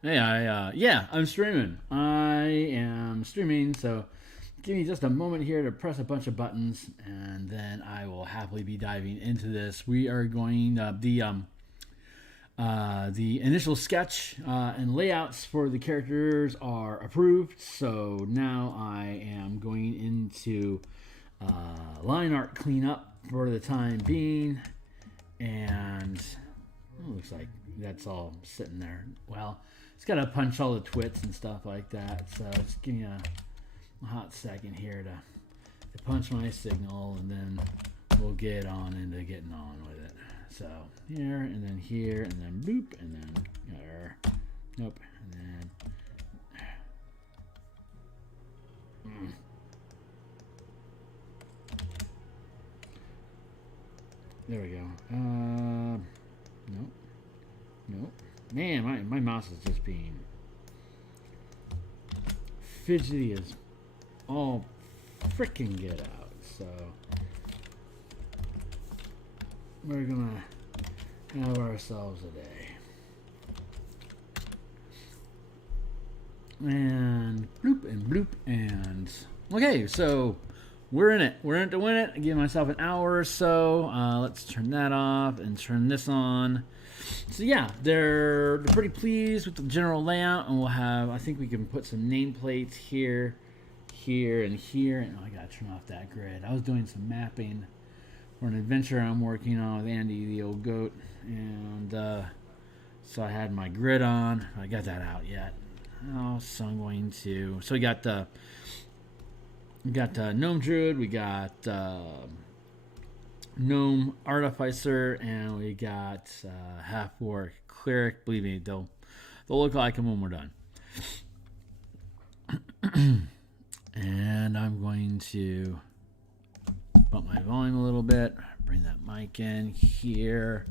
Hey, yeah, I'm streaming. I am streaming, so give me just a moment here to press a bunch of buttons, and then I will happily be diving into this. We are going the initial sketch and layouts for the characters are approved, so now I am going into line art cleanup for the time being, and it looks like that's all sitting there. Well, it's got to punch all the twits and stuff like that. So just give me a hot second here to punch my signal, and then we'll get on into getting on with it. So here, and then here, and then boop, and then nope, and then there we go. Nope, nope. Man, my mouse is just being fidgety as all freaking get out. So we're gonna have ourselves a day. And bloop and bloop and okay, so we're in it. We're in it to win it. I give myself an hour or so. Let's turn that off and turn this on. So yeah, they're pretty pleased with the general layout, and we'll have. I think we can put some nameplates here, here, and here. And I gotta turn off that grid. I was doing some mapping for an adventure I'm working on with Andy, the old goat, and so I had my grid on. I got that out yet. Oh, so I'm going to. So we got Gnome Druid, we got Gnome Artificer, and we got Half Orc Cleric. Believe me, they'll look like them when we're done. And I'm going to bump my volume a little bit, bring that mic in here,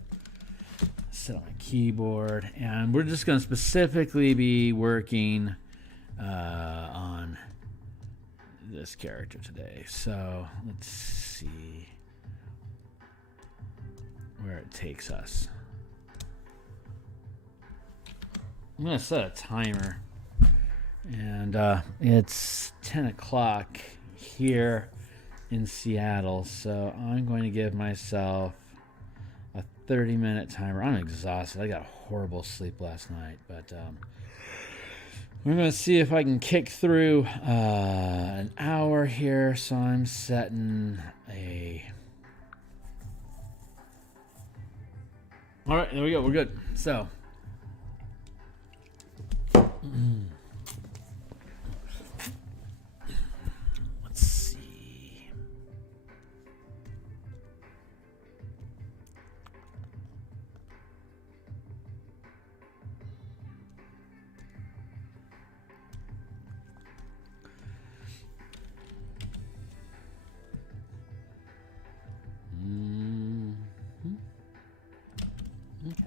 set up my keyboard, and we're just going to specifically be working on this character today. So let's see where it takes us. I'm going to set a timer, and it's 10 o'clock here in Seattle, so I'm going to give myself a 30-minute timer. I'm exhausted. I got horrible sleep last night, but we're going to see if I can kick through an hour here. So I'm setting a... All right, there we go. We're good. So... let's see. Okay.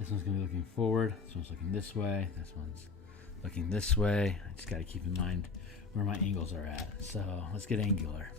This one's going to be looking forward. This one's looking this way. This one's looking this way. I just got to keep in mind where my angles are at. So let's get angular.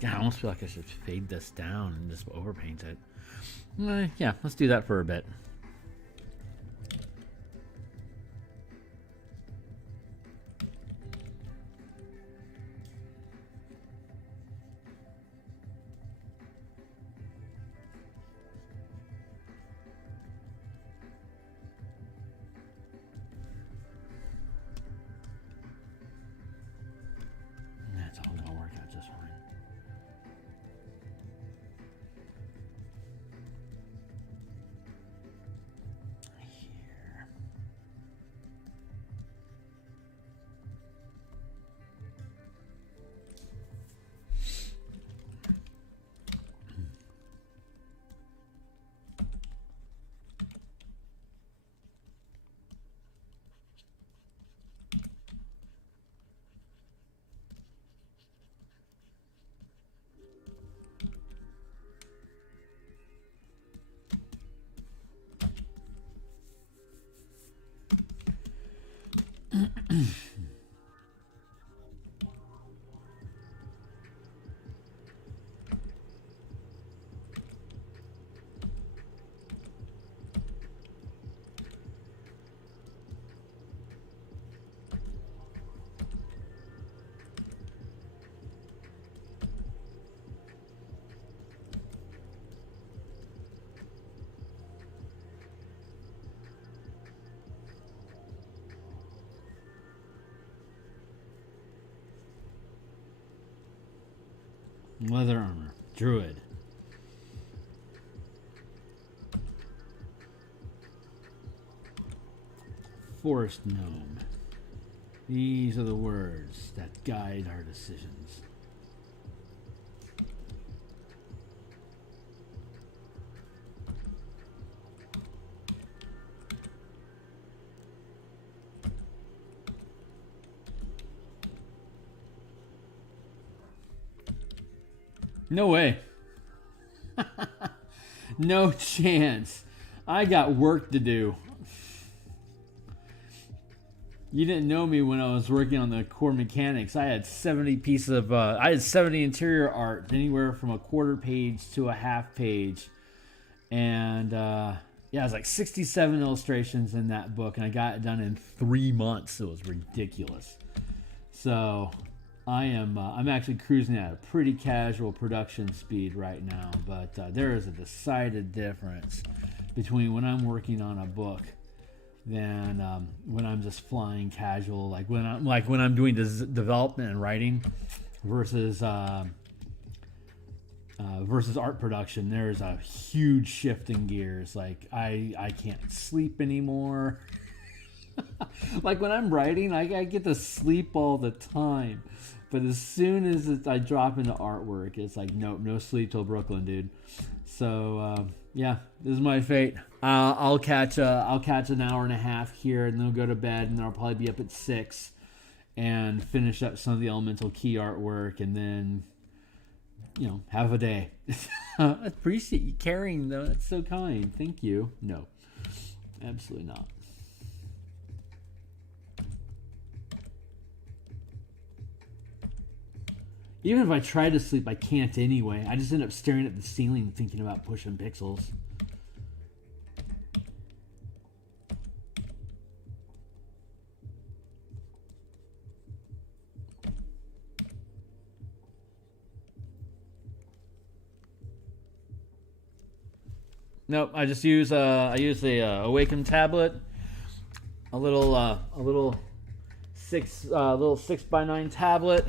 Yeah, I almost feel like I should fade this down and just overpaint it. Yeah, let's do that for a bit. That's all gonna work out just fine. Leather armor. Druid. Forest gnome. These are the words that guide our decisions. No way. No chance. I got work to do. You didn't know me when I was working on the core mechanics. I had 70 pieces of, I had 70 interior art, anywhere from a quarter page to a half page. And, yeah, it was like 67 illustrations in that book, and I got it done in 3 months. It was ridiculous. So I'm actually cruising at a pretty casual production speed right now, but there is a decided difference between when I'm working on a book than when I'm just flying casual, like when I'm doing development and writing versus art production. There's a huge shift in gears. Like I can't sleep anymore. Like when I'm writing, I get to sleep all the time, but as soon as I drop into artwork, it's like nope, no sleep till Brooklyn, dude. So yeah, this is my fate. I'll catch an hour and a half here, and then I'll go to bed, and then I'll probably be up at 6 and finish up some of the elemental key artwork, and then have a day. I appreciate you caring, though. That's so kind. Thank you. No, absolutely not. Even if I try to sleep, I can't anyway. I just end up staring at the ceiling thinking about pushing pixels. Nope, I just use the Awaken tablet, a little 6x9 tablet,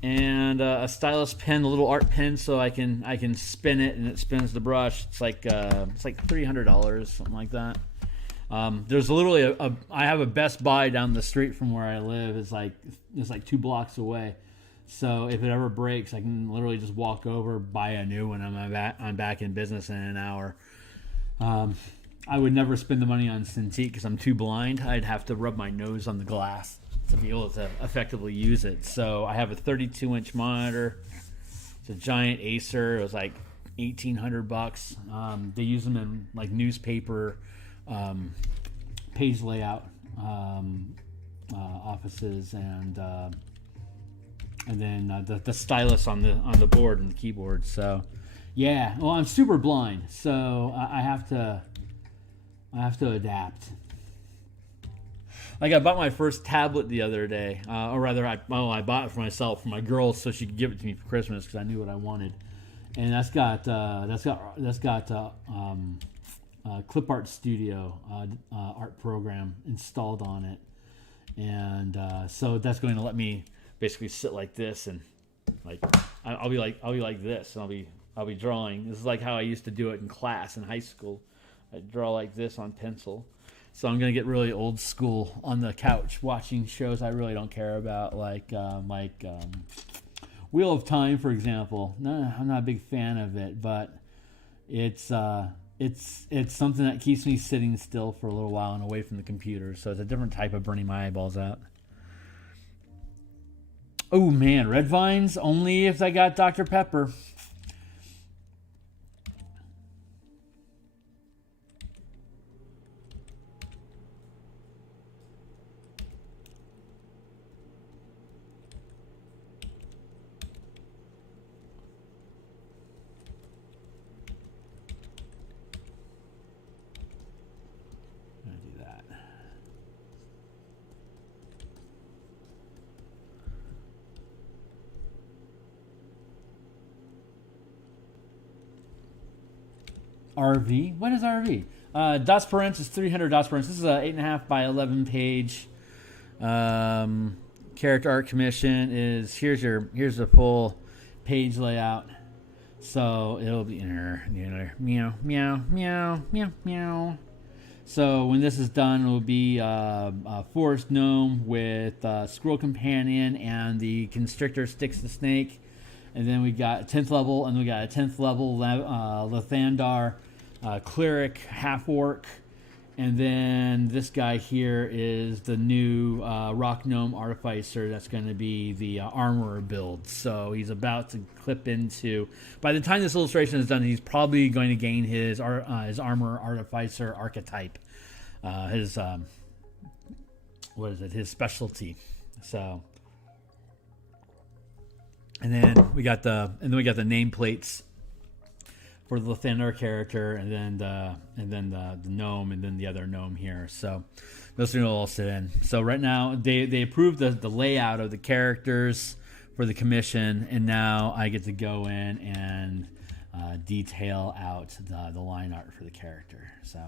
and a stylus pen, a little art pen, so I can spin it and it spins the brush. It's like $300, something like that. There's literally I have a Best Buy down the street from where I live. It's like 2 blocks away. So if it ever breaks, I can literally just walk over, buy a new one. I'm back in business in an hour. I would never spend the money on Cintiq because I'm too blind. I'd have to rub my nose on the glass to be able to effectively use it. So I have a 32-inch monitor. It's a giant Acer. It was like $1,800. They use them in like newspaper page layout offices, and then the stylus on the board and the keyboard. So yeah, well, I'm super blind, so I have to adapt. Like I bought my first tablet the other day, or rather, I bought it for myself, for my girl, so she could give it to me for Christmas because I knew what I wanted. And that's got Clip Art Studio art program installed on it, and so that's going to let me basically sit like this, and like I'll be like this, and I'll be drawing. This is like how I used to do it in class in high school. I'd draw like this on pencil. So I'm gonna get really old school on the couch watching shows I really don't care about, like Wheel of Time, for example. No, I'm not a big fan of it, but it's something that keeps me sitting still for a little while and away from the computer. So it's a different type of burning my eyeballs out. Oh man, red vines only if I got Dr. Pepper. RV? What is RV? Dots per inch is 300 dots per inch. This is a 8.5 by 11 page. Character art commission is here's the full page layout. So it'll be meow, meow, meow, meow, meow. So when this is done, it will be a forest gnome with squirrel companion, and the constrictor sticks the snake. And then we got 10th level, and we got a 10th level Lathandar cleric half orc. And then this guy here is the new rock gnome artificer. That's going to be the armorer build. So he's about to clip into. By the time this illustration is done, he's probably going to gain his armor artificer archetype. His what is it? His specialty. So. And then we got the nameplates for the Lathandar character, and then the gnome, and then the other gnome here. So those two will all sit in. So right now they approved the layout of the characters for the commission, and now I get to go in and detail out the line art for the character. So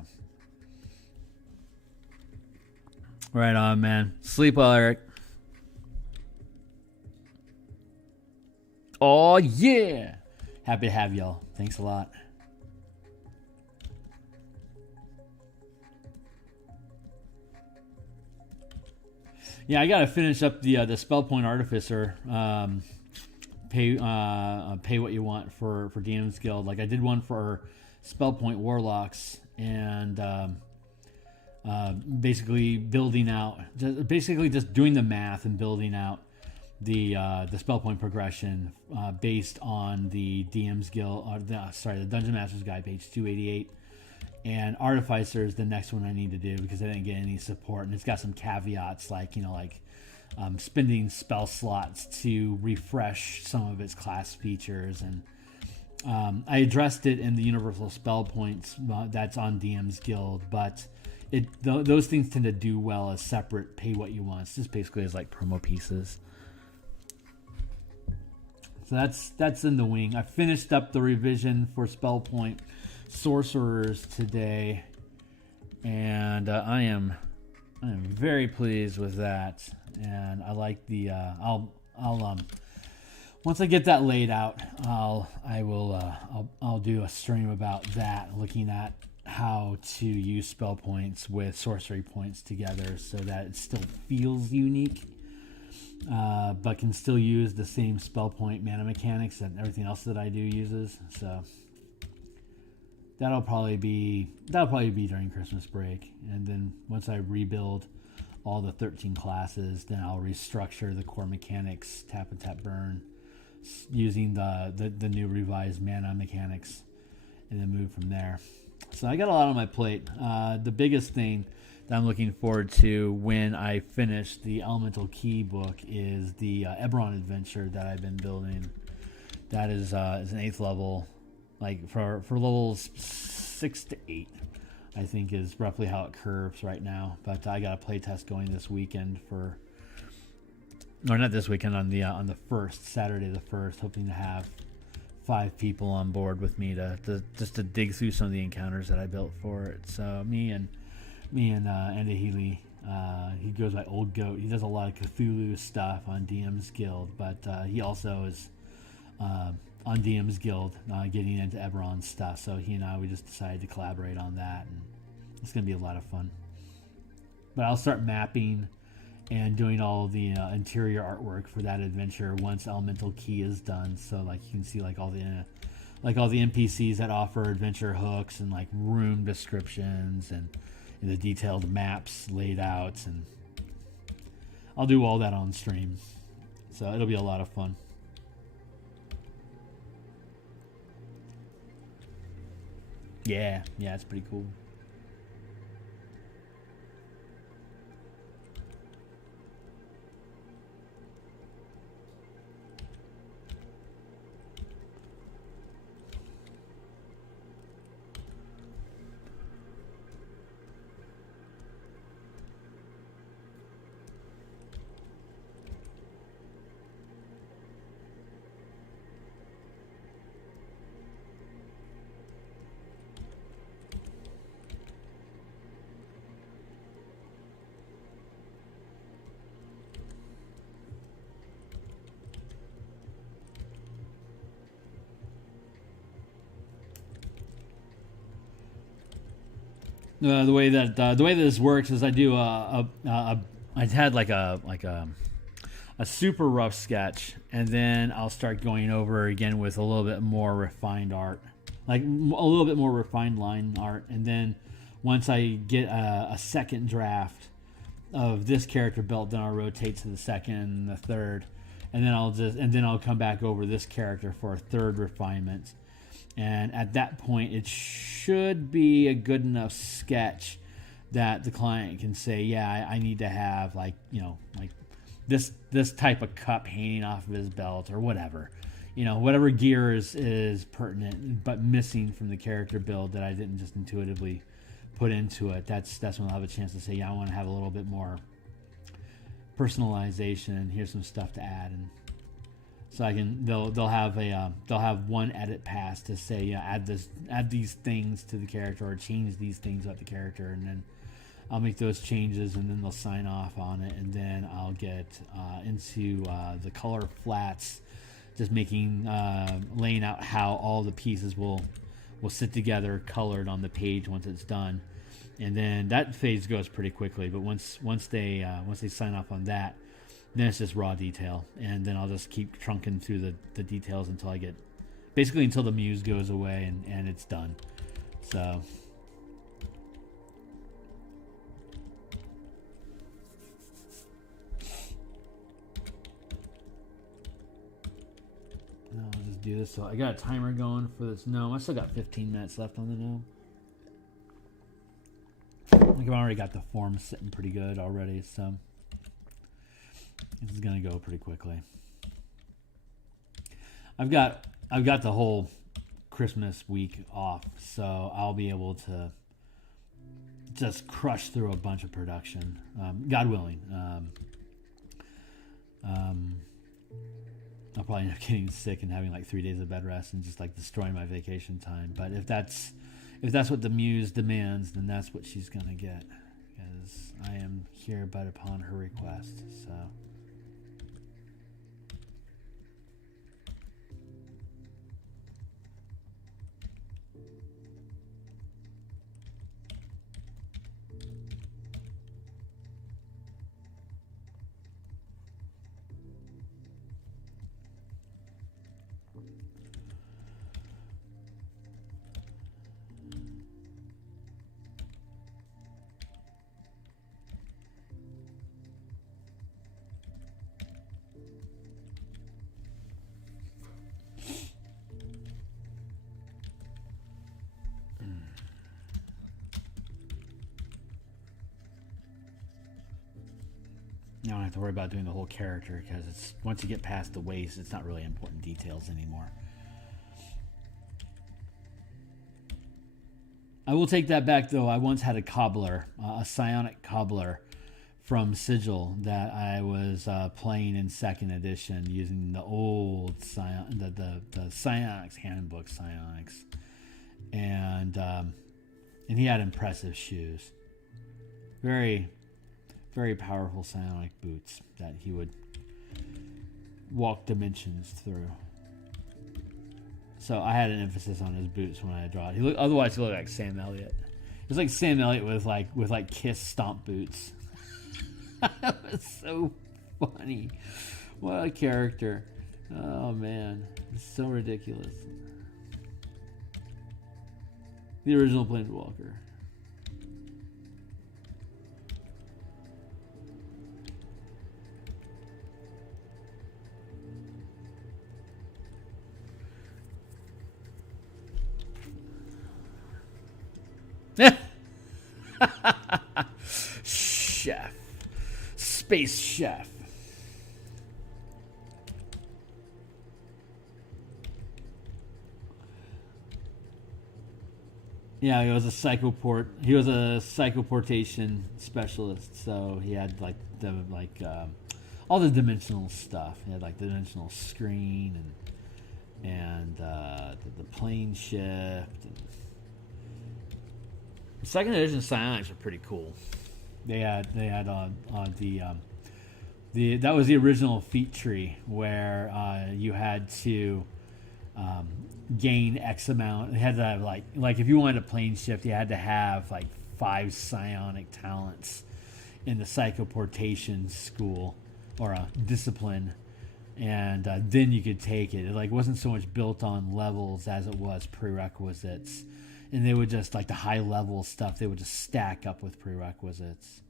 right on, man. Sleep well, Eric. Oh, yeah. Happy to have y'all. Thanks a lot. Yeah, I got to finish up the spell point artificer. Pay what you want for DM's Guild. Like I did one for spell point warlocks, and basically building out, just doing the math and building out the spell point progression based on the DM's Guild, the Dungeon Master's Guide, page 288, and Artificer is the next one I need to do because I didn't get any support, and it's got some caveats like spending spell slots to refresh some of its class features, and I addressed it in the Universal Spell Points that's on DM's Guild, but those things tend to do well as separate pay what you want. It's just basically as like promo pieces. So that's in the wing. I finished up the revision for Spell Point Sorcerers today, and I am very pleased with that. And I like the I'll once I get that laid out, I'll do a stream about that, looking at how to use spell points with sorcery points together so that it still feels unique. But can still use the same spell point mana mechanics that everything else that I do uses. So that'll probably be during Christmas break, and then once I rebuild all the 13 classes, then I'll restructure the core mechanics, tap and tap burn, using the new revised mana mechanics, and then move from there. So I got a lot on my plate. The biggest thing that I'm looking forward to when I finish the Elemental Key book is the Eberron adventure that I've been building. That is an 8th level, like for levels 6 to 8, I think is roughly how it curves right now. But I got a playtest going this weekend not this weekend, on the 1st, Saturday the 1st, hoping to have 5 people on board with me to dig through some of the encounters that I built for it. So me and Andy Healy, he goes by Old Goat. He does a lot of Cthulhu stuff on DM's Guild, but he also is on DM's Guild getting into Eberron stuff. So he and I, we just decided to collaborate on that, and it's going to be a lot of fun. But I'll start mapping and doing all of the interior artwork for that adventure once Elemental Key is done. So like you can see like all the NPCs that offer adventure hooks and like room descriptions and the detailed maps laid out, and I'll do all that on stream. So it'll be a lot of fun. Yeah, it's pretty cool. the way that this works is I do I had like a super rough sketch, and then I'll start going over again with a little bit more refined art, like a little bit more refined line art, and then once I get a second draft of this character built, then I'll rotate to the second and the third, and then I'll come back over this character for a third refinement. And at that point, it should be a good enough sketch that the client can say, yeah, I need to have like this type of cup hanging off of his belt or whatever. Whatever gear is pertinent but missing from the character build that I didn't just intuitively put into it. That's when I'll have a chance to say, yeah, I want to have a little bit more personalization. Here's some stuff to add, and so they'll have one edit pass to say, yeah, add these things to the character or change these things about the character, and then I'll make those changes, and then they'll sign off on it, and then I'll get into the color flats, just laying out how all the pieces will sit together colored on the page once it's done. And then that phase goes pretty quickly, but once they sign off on that, then it's just raw detail, and then I'll just keep trunking through the details until until the muse goes away and it's done. So I'll just do this. So I got a timer going for this gnome. I still got 15 minutes left on the gnome. I think I've already got the form sitting pretty good already, so this is gonna go pretty quickly. I've got the whole Christmas week off, so I'll be able to just crush through a bunch of production, God willing. I'll probably end up getting sick and having like 3 days of bed rest and just like destroying my vacation time. But if that's what the muse demands, then that's what she's gonna get, because I am here but upon her request. So. I don't have to worry about doing the whole character, because it's once you get past the waist, it's not really important details anymore. I will take that back, though. I once had a cobbler, a psionic cobbler from Sigil that I was playing in 2nd edition using the old the Psionics handbook, Psionics, and he had impressive shoes, very very powerful psionic boots that he would walk dimensions through. So I had an emphasis on his boots when I draw it. Otherwise he looked like Sam Elliott. It was like Sam Elliott with like Kiss stomp boots. That was so funny. What a character. Oh man, it's so ridiculous. The original Planeswalker. Chef. Space chef. Yeah, he was a psychoportation specialist, so he had all the dimensional stuff. He had like the dimensional screen and the plane shift. And the 2nd edition psionics are pretty cool. They had that was the original feat tree where you had to gain X amount. It had to have like if you wanted a plane shift, you had to have like 5 psionic talents in the psychoportation school or a discipline, and then you could take it. It like wasn't so much built on levels as it was prerequisites, and they would just like the high level stuff. They would just stack up with prerequisites.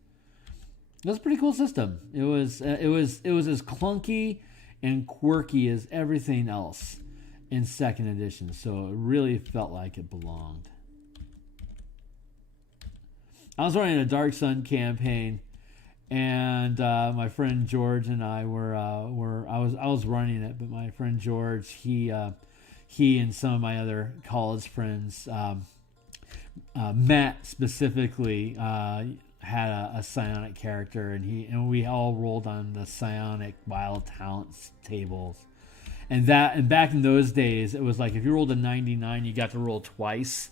It was a pretty cool system. It was as clunky and quirky as everything else in second edition, so it really felt like it belonged. I was running a Dark Sun campaign, and my friend George and I were I was running it, but my friend George, he and some of my other college friends, Matt specifically, had a psionic character, and we all rolled on the psionic wild talents tables. And back in those days, it was like if you rolled a 99, you got to roll twice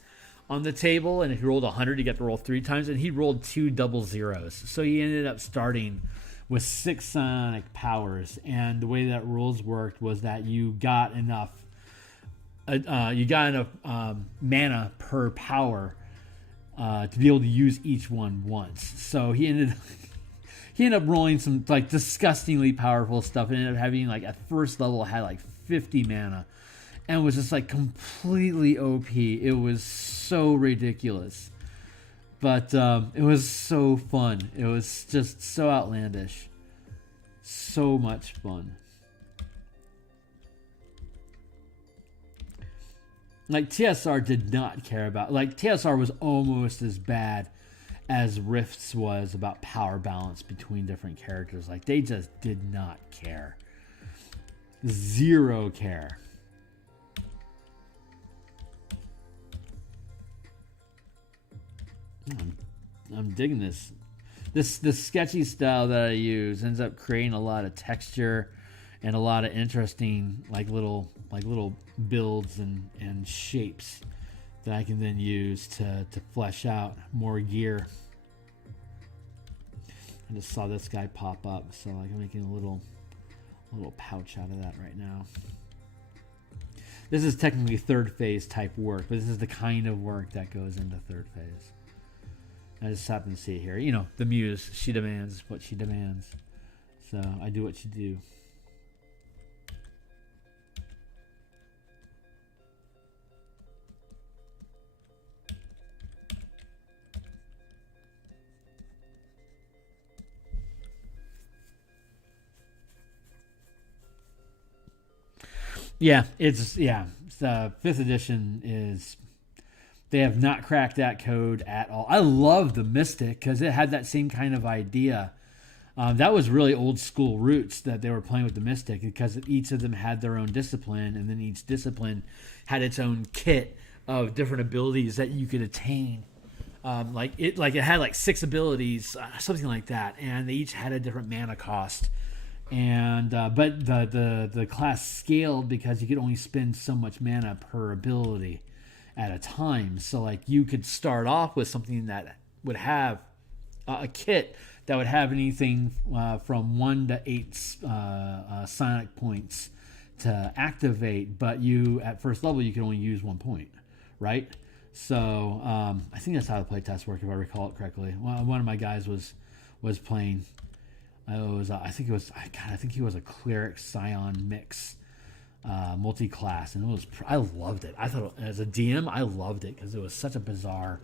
on the table, and if you rolled 100, you got to roll 3 times. And he rolled 2 double zeros, so he ended up starting with 6 psionic powers. And the way that rules worked was that you got enough mana per power to be able to use each one once. So he ended up rolling some like disgustingly powerful stuff, and ended up having like at first level had like 50 mana, and was just like completely OP. It was so ridiculous, but it was so fun. It was just so outlandish, so much fun. Like TSR did not care about, like TSR was almost as bad as Rifts was about power balance between different characters. Like they just did not care. Zero care. I'm digging this. This sketchy style that I use ends up creating a lot of texture and a lot of interesting like little builds and shapes that I can then use to flesh out more gear. I just saw this guy pop up, so like I'm making a little pouch out of that right now. This is technically third phase type work, but this is the kind of work that goes into third phase. I just happen to see it here. You know, the muse, she demands what she demands. So I do what you do. Yeah, it's the 5th edition is, they have not cracked that code at all. I love the Mystic because it had that same kind of idea. That was really old school roots that they were playing with the Mystic, because each of them had their own discipline, and then each discipline had its own kit of different abilities that you could attain. It had like 6 abilities, something like that, and they each had a different mana cost. And but the class scaled because you could only spend so much mana per ability at a time. So like you could start off with something that would have a kit that would have anything from 1 to 8 psionic points to activate, but you at first level you can only use 1 point, right? So I think that's how the playtest worked, if I recall it correctly. One of my guys was playing. I think he was a cleric scion mix, multi-class, and I loved it. I thought as a DM, I loved it because it was such a bizarre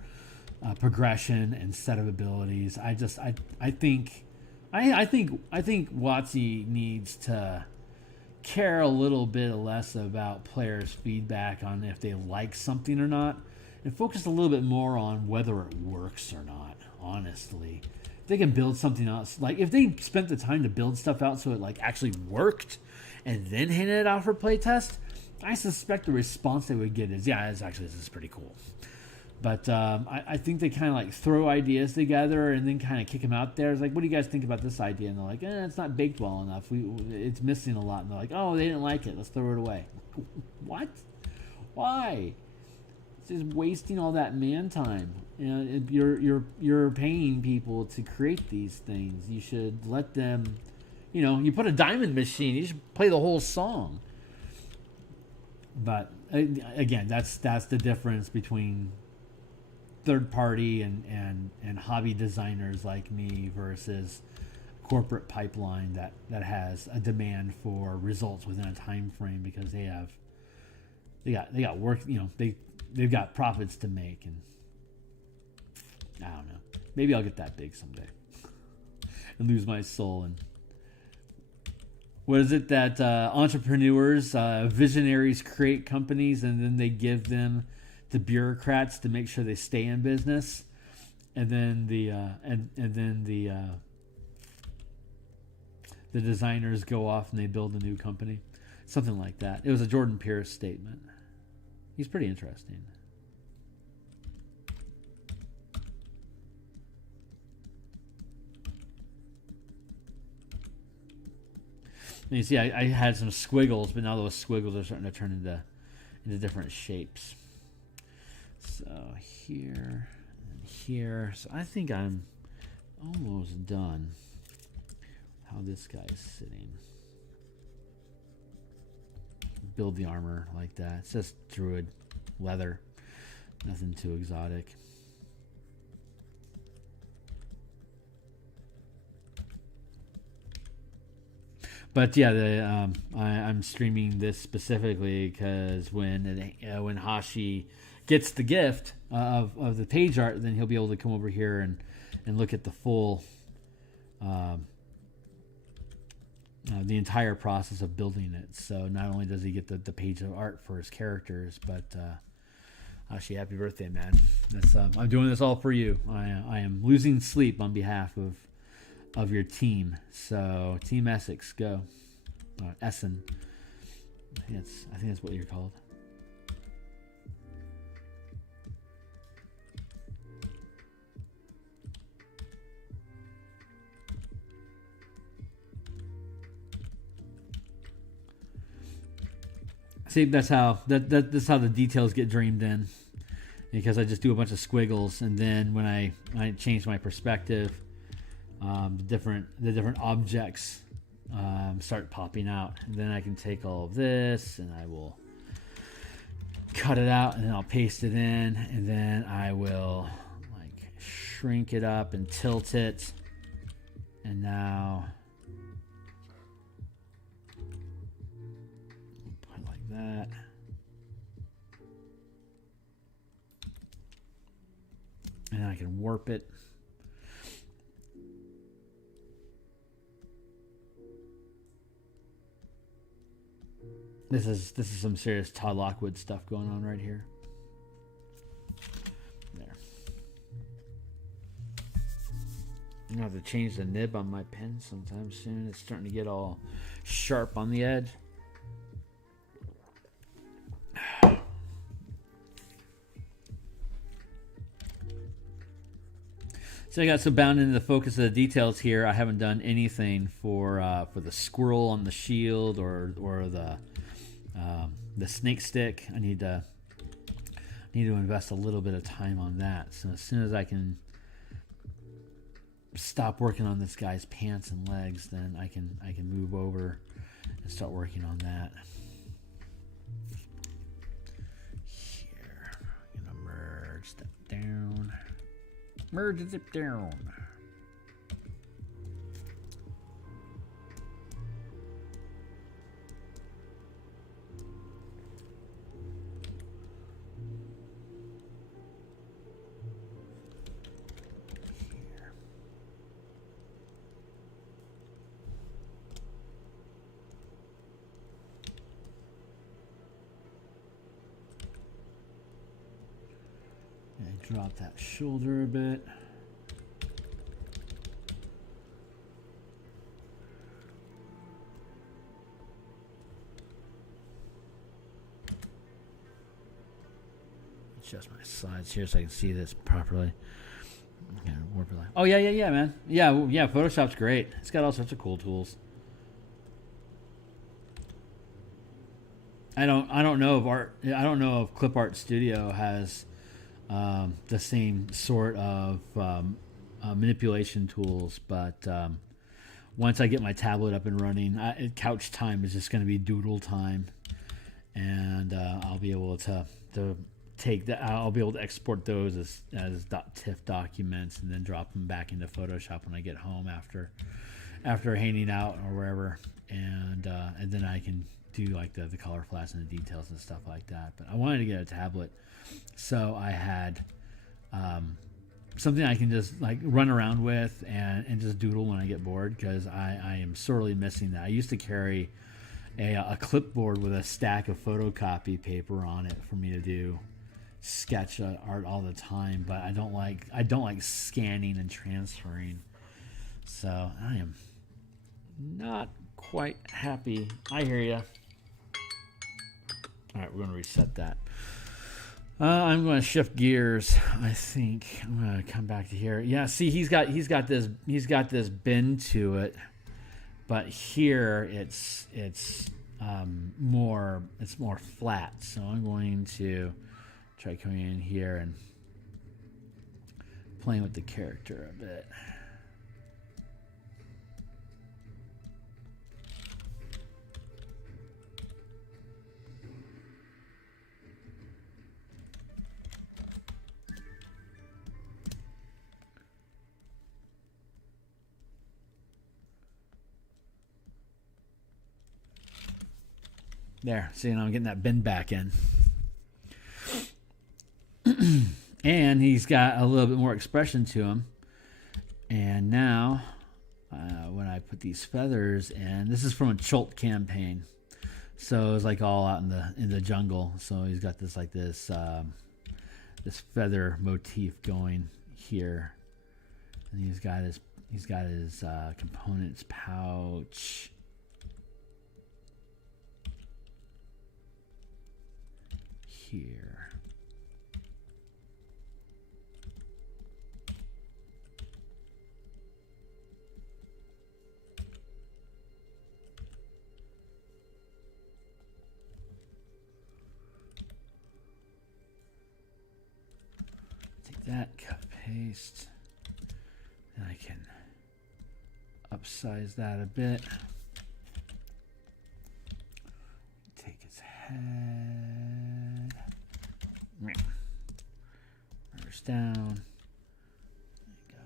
progression and set of abilities. I think WotC needs to care a little bit less about players' feedback on if they like something or not, and focus a little bit more on whether it works or not. Honestly. They can build something else. Like if they spent the time to build stuff out so it like actually worked and then handed it out for playtest, I suspect the response they would get is, yeah, this is pretty cool. But I think they kind of like throw ideas together and then kind of kick them out there. It's like, what do you guys think about this idea? And they're like, it's not baked well enough. It's missing a lot. And they're like, oh, they didn't like it. Let's throw it away. What? Why? It's just wasting all that man time. You know, you're paying people to create these things. You should let them, you put a diamond machine, you should play the whole song. But again, that's the difference between third party and hobby designers like me versus corporate pipeline that has a demand for results within a time frame because they got work, they've got profits to make. And I don't know, maybe I'll get that big someday and lose my soul. And what is it that entrepreneurs, visionaries create companies and then they give them to bureaucrats to make sure they stay in business, and then the designers go off and they build a new company, something like that. It was a Jordan Pearce statement. He's pretty interesting. And you see, I had some squiggles, but now those squiggles are starting to turn into different shapes. So here and here. So I think I'm almost done. How this guy is sitting. Build the armor like that. It's just druid leather. Nothing too exotic. But yeah, I'm streaming this specifically because when Haschi gets the gift of the page art, then he'll be able to come over here and look at the full, the entire process of building it. So not only does he get the page of art for his characters, but Haschi, happy birthday, man! I'm doing this all for you. I am losing sleep on behalf of your team. So Team Essex, go. Essen. I think that's what you're called. See, that's how that's how the details get dreamed in, because I just do a bunch of squiggles, and then when I change my perspective, the different objects start popping out, and then I can take all of this and I will cut it out, and then I'll paste it in, and then I will like shrink it up and tilt it, and now put it like that. And I can warp it. This is some serious Todd Lockwood stuff going on right here. There. I'm gonna have to change the nib on my pen sometime soon. It's starting to get all sharp on the edge. So I got so bound into the focus of the details here. I haven't done anything for the squirrel on the shield or the snake stick. I need to invest a little bit of time on that. So as soon as I can stop working on this guy's pants and legs, then I can move over and start working on that. Here, I'm gonna merge that down. Merge and zip down. Drop that shoulder a bit. Adjust my slides here so I can see this properly. Warp it. Oh yeah, man. Yeah, Photoshop's great. It's got all sorts of cool tools. I don't know if Clip Art Studio has the same sort of manipulation tools, but once I get my tablet up and running, couch time is just going to be doodle time, and I'll be able to take that. I'll be able to export those as .tiff documents and then drop them back into Photoshop when I get home after hanging out or wherever, and then I can do like the color flats and the details and stuff like that. But I wanted to get a tablet, so I had something I can just like run around with and just doodle when I get bored, because I am sorely missing that. I used to carry a clipboard with a stack of photocopy paper on it for me to do sketch art all the time, but I don't like scanning and transferring, so I am not quite happy. I hear you. All right, we're going to reset that. I'm going to shift gears. I think I'm going to come back to here. Yeah, see, he's got this bend to it, but here it's more flat. So I'm going to try coming in here and playing with the character a bit. There, see, I'm getting that bend back in. And he's got a little bit more expression to him. And now, when I put these feathers in, this is from a Cholt campaign. So it was like all out in the jungle. So he's got this this feather motif going here. And he's got his components pouch here. Take that, cut, paste. And I can upsize that a bit. Take its head. Reverse down. There you go.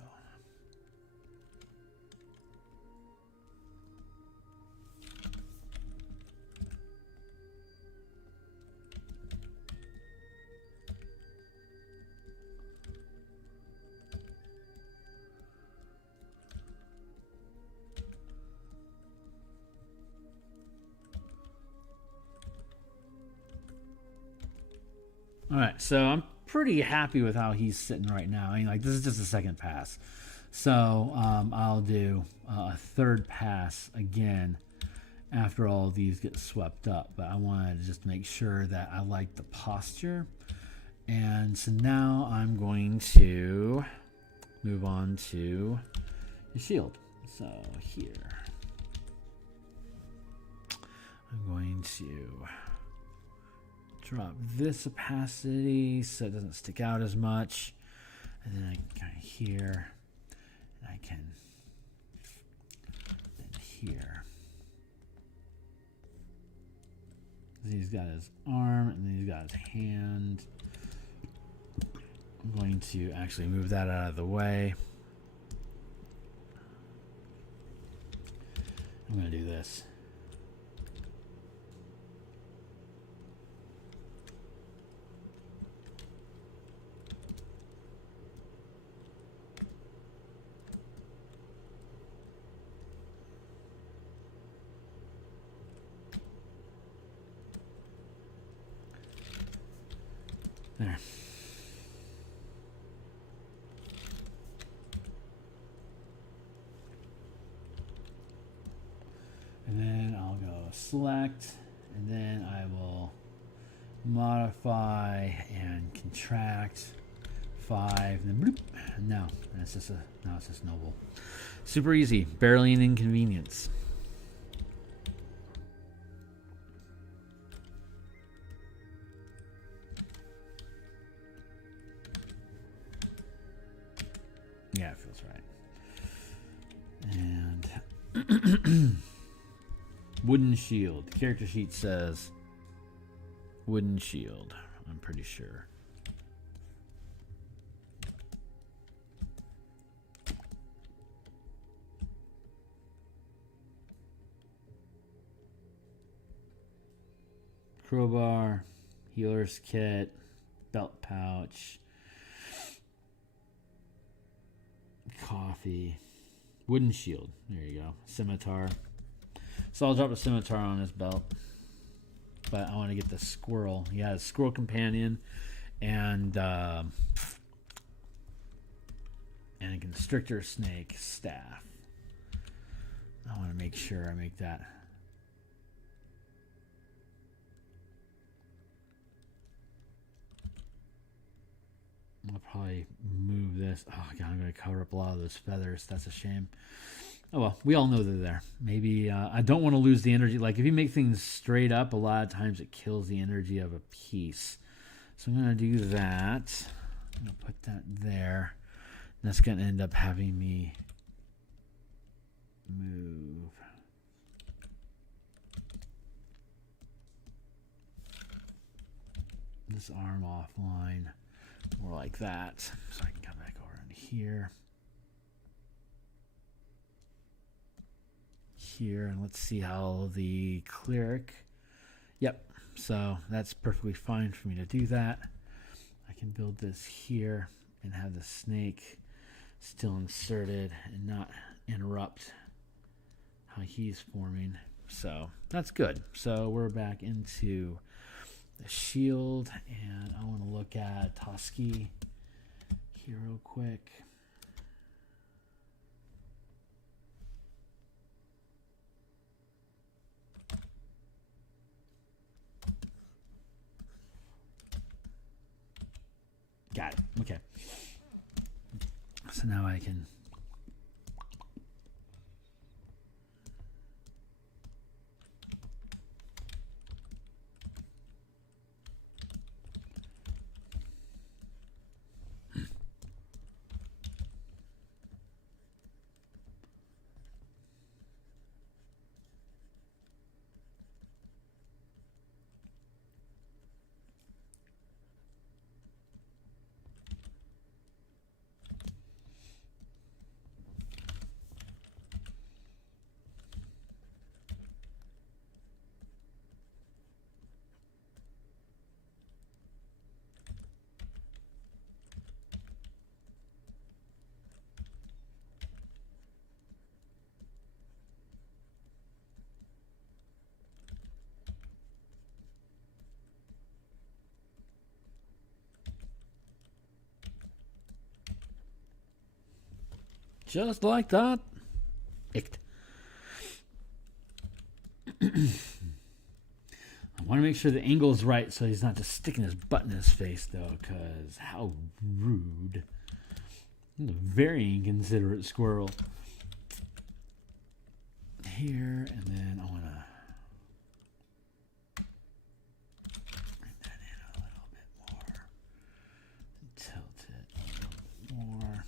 All right, so I'm pretty happy with how he's sitting right now. I mean, like, this is just a second pass. So I'll do a third pass again after all of these get swept up. But I wanted to just make sure that I like the posture. And so now I'm going to move on to the shield. So here, I'm going to drop this opacity so it doesn't stick out as much, and then I can kind of here, and I can then here. He's got his arm, and then he's got his hand. I'm going to actually move that out of the way. I'm going to do this. There. And then I'll go select, and then I will modify and contract 5, and then bloop. No, it's just noble. Super easy, barely an inconvenience. Yeah, it feels right. And wooden shield. The character sheet says wooden shield, I'm pretty sure. crowbar, healer's kit, belt pouch, coffee, wooden shield. There you go. Scimitar. So I'll drop a scimitar on his belt. But I want to get the squirrel. He has squirrel companion and a constrictor snake staff. I want to make sure I make that. I'll probably move this. Oh god, I'm going to cover up a lot of those feathers. That's a shame. Oh well, we all know they're there. Maybe I don't want to lose the energy. Like if you make things straight up, a lot of times it kills the energy of a piece. So I'm going to do that. I'm going to put that there. That's going to end up having me move this arm offline, more like that. So I can come back over into here. Here, and let's see how the cleric. Yep, so that's perfectly fine for me to do that. I can build this here and have the snake still inserted and not interrupt how he's forming. So that's good. So we're back into the shield, and I want to look at Haschi here real quick. Got it. Okay. So now I can just like that. Icked. I want to make sure the angle is right so he's not just sticking his butt in his face, though, because how rude. He's a very inconsiderate squirrel. Here, and then I want to bring that in a little bit more. Tilt it a little more.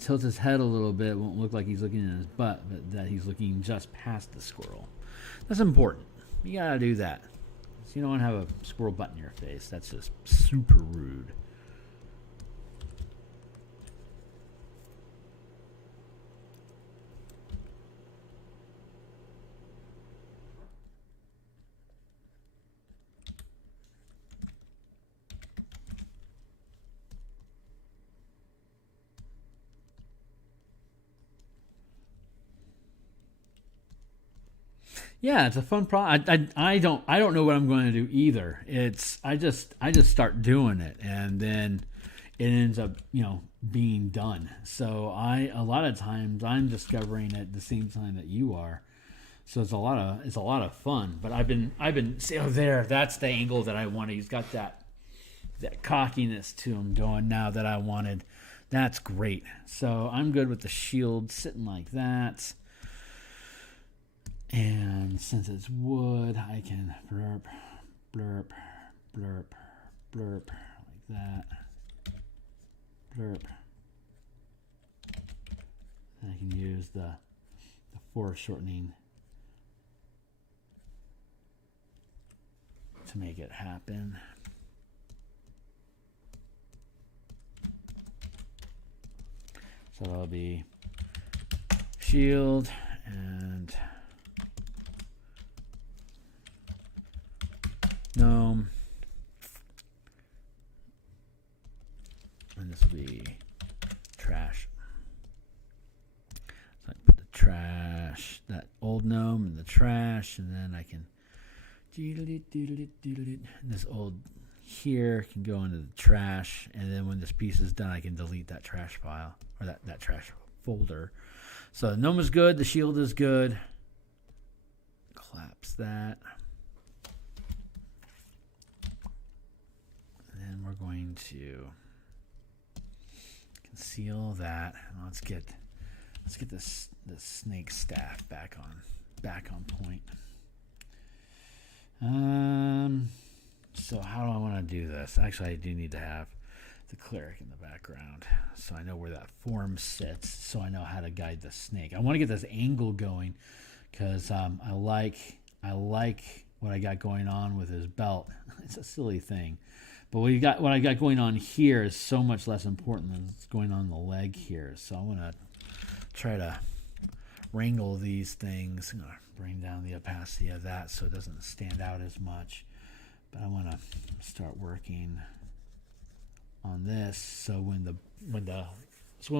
Tilt his head a little bit. It won't look like he's looking at his butt, but that he's looking just past the squirrel. That's important. You gotta do that. So you don't want to have a squirrel butt in your face. That's just super rude. Yeah, it's a fun problem. I don't know what I'm going to do either. I just start doing it, and then it ends up being done. So a lot of times I'm discovering at the same time that you are. So it's a lot of fun. But I've been see, oh, there, that's the angle that I wanted. He's got that cockiness to him going now that I wanted. That's great. So I'm good with the shield sitting like that. And since it's wood, I can blurp, blurp, blurp, blurp, like that. Blurp. And I can use the foreshortening to make it happen. So that'll be shield and gnome. And this will be trash. So I put the trash, that old gnome in the trash, and then I can and this old here can go into the trash, and then when this piece is done, I can delete that trash file or that trash folder. So the gnome is good, the shield is good. Collapse that. And then we're going to conceal that. And let's get this snake staff back on point. So how do I want to do this? Actually, I do need to have the cleric in the background, so I know where that form sits, so I know how to guide the snake. I want to get this angle going because I like what I got going on with his belt. It's a silly thing, but what I got going on here is so much less important than what's going on the leg here. So I want to try to wrangle these things. I'm going to bring down the opacity of that so it doesn't stand out as much. But I want to start working on this so when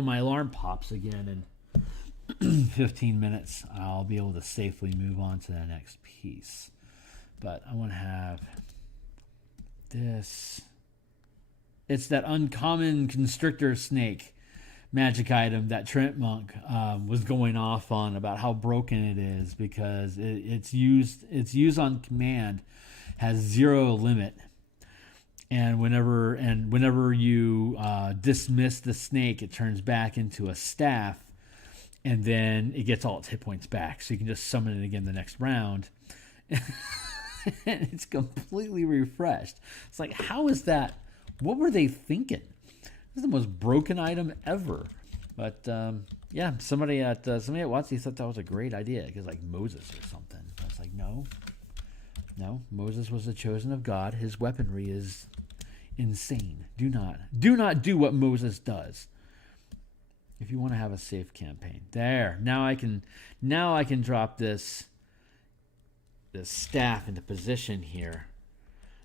my alarm pops again in 15 minutes, I'll be able to safely move on to the next piece. But I want to have this. It's that uncommon constrictor snake magic item that Trent Monk was going off on about how broken it is because it's used on command, has zero limit, and whenever you dismiss the snake, it turns back into a staff, and then it gets all its hit points back, so you can just summon it again the next round. And it's completely refreshed. It's like, how is that? What were they thinking? This is the most broken item ever. But yeah, somebody at WotC thought that was a great idea because like Moses or something. I was like, no, Moses was the chosen of God. His weaponry is insane. Do not do what Moses does. If you want to have a safe campaign, there. Now I can drop this staff into position here.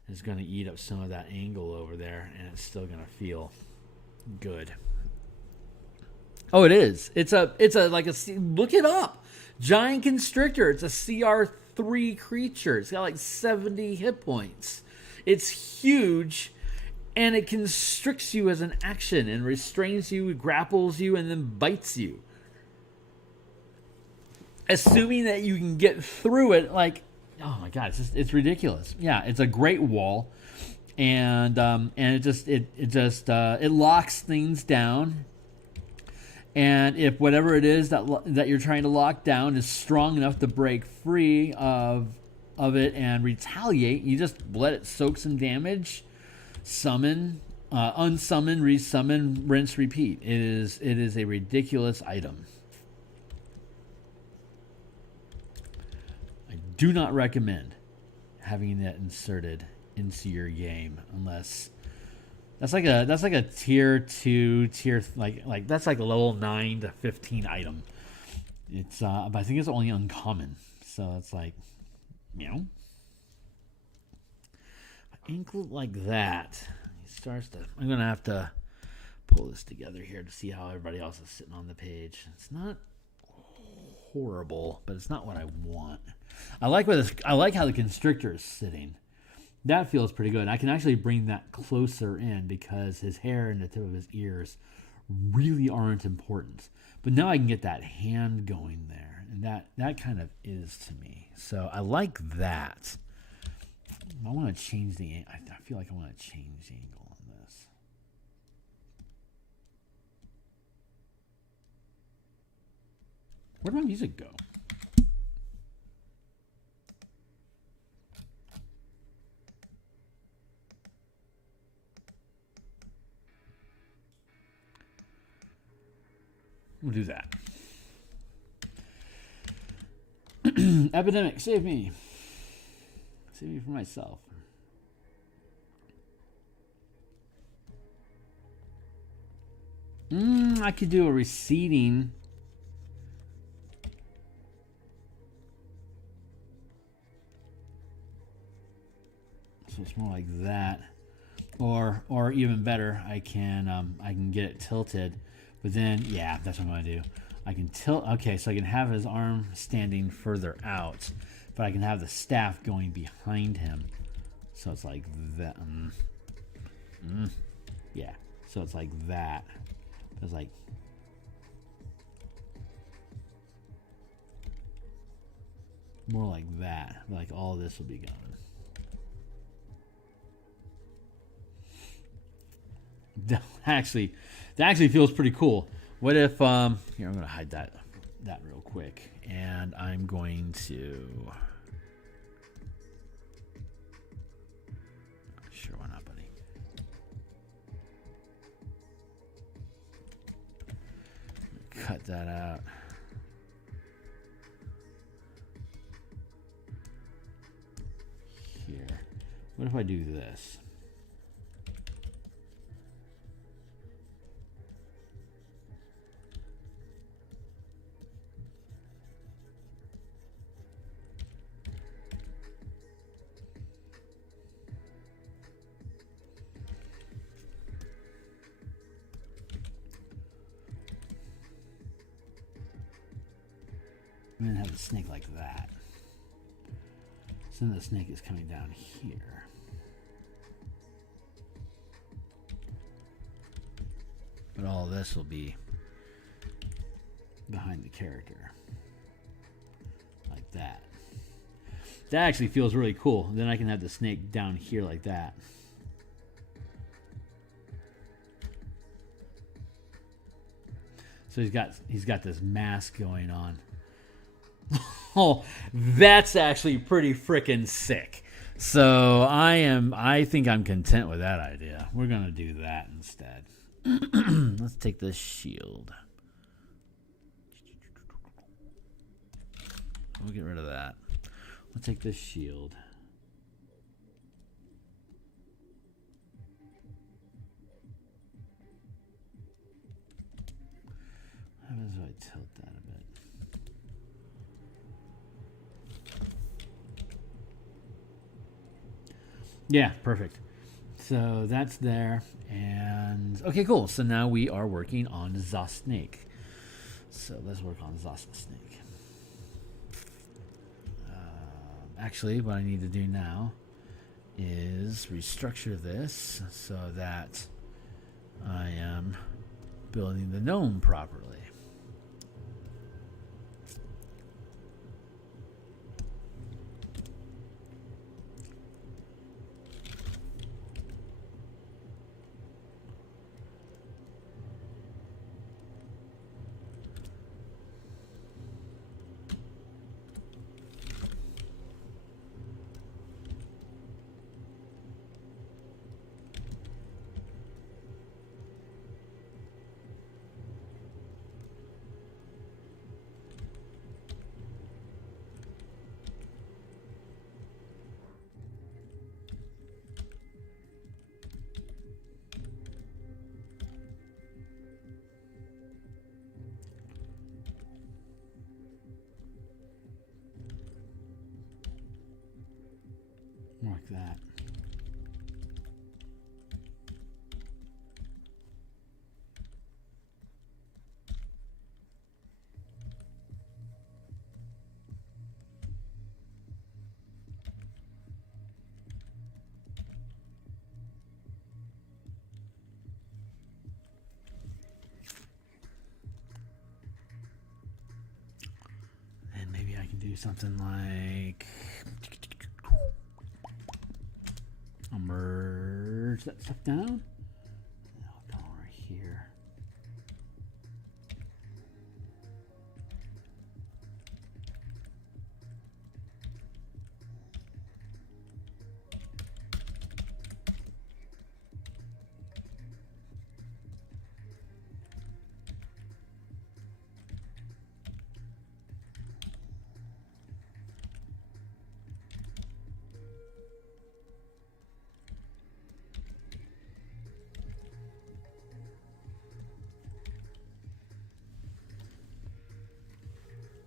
It's going to eat up some of that angle over there, and it's still going to feel good. Oh, it is. It's a look it up. Giant Constrictor. It's a CR3 creature. It's got like 70 hit points. It's huge, and it constricts you as an action and restrains you, grapples you, and then bites you. Assuming that you can get through it, like, oh my god, it's ridiculous. Yeah, it's a great wall, and it locks things down. And if whatever it is that you're trying to lock down is strong enough to break free of it and retaliate, you just let it soak some damage, summon, unsummon, resummon, rinse, repeat. It is a ridiculous item. I do not recommend having that inserted into your game unless that's like a tier 2, like that's like a level 9 to 15 item. It's but I think it's only uncommon, so it's like, anklet like that. He starts to. I'm gonna have to pull this together here to see how everybody else is sitting on the page. It's not horrible, but it's not what I want. I like how the constrictor is sitting. That feels pretty good. I can actually bring that closer in because his hair and the tip of his ears really aren't important. But now I can get that hand going there. And that kind of is to me. So I like that. I want to change the. I feel like I want to change the angle on this. Where'd my music go? We'll do that. Epidemic, save me. Save me from myself. I could do a receding. So it's more like that. Or even better, I can get it tilted. But then, yeah, that's what I'm going to do. I can tilt. Okay, so I can have his arm standing further out, but I can have the staff going behind him. So it's like that. Yeah, so it's like that. It's like. More like that. Like all of this will be gone. That actually feels pretty cool. What if here, I'm going to hide that real quick, and I'm going to sure, why not, buddy? Cut that out. Here. What if I do this? I'm going to have the snake like that. So then the snake is coming down here. But all of this will be behind the character. Like that. That actually feels really cool. Then I can have the snake down here like that. So he's got this mask going on. Oh, that's actually pretty freaking sick. So I think I'm content with that idea. We're gonna do that instead. Let's take this shield. We'll get rid of that. Let's take this shield. How does I tilt that a bit? Yeah, perfect. So that's there. And okay, cool. So now we are working on the snake. So let's work on the snake. Actually, what I need to do now is restructure this so that I am building the gnome properly. Like that. do something like, I'll merge that stuff down. I'll go over here.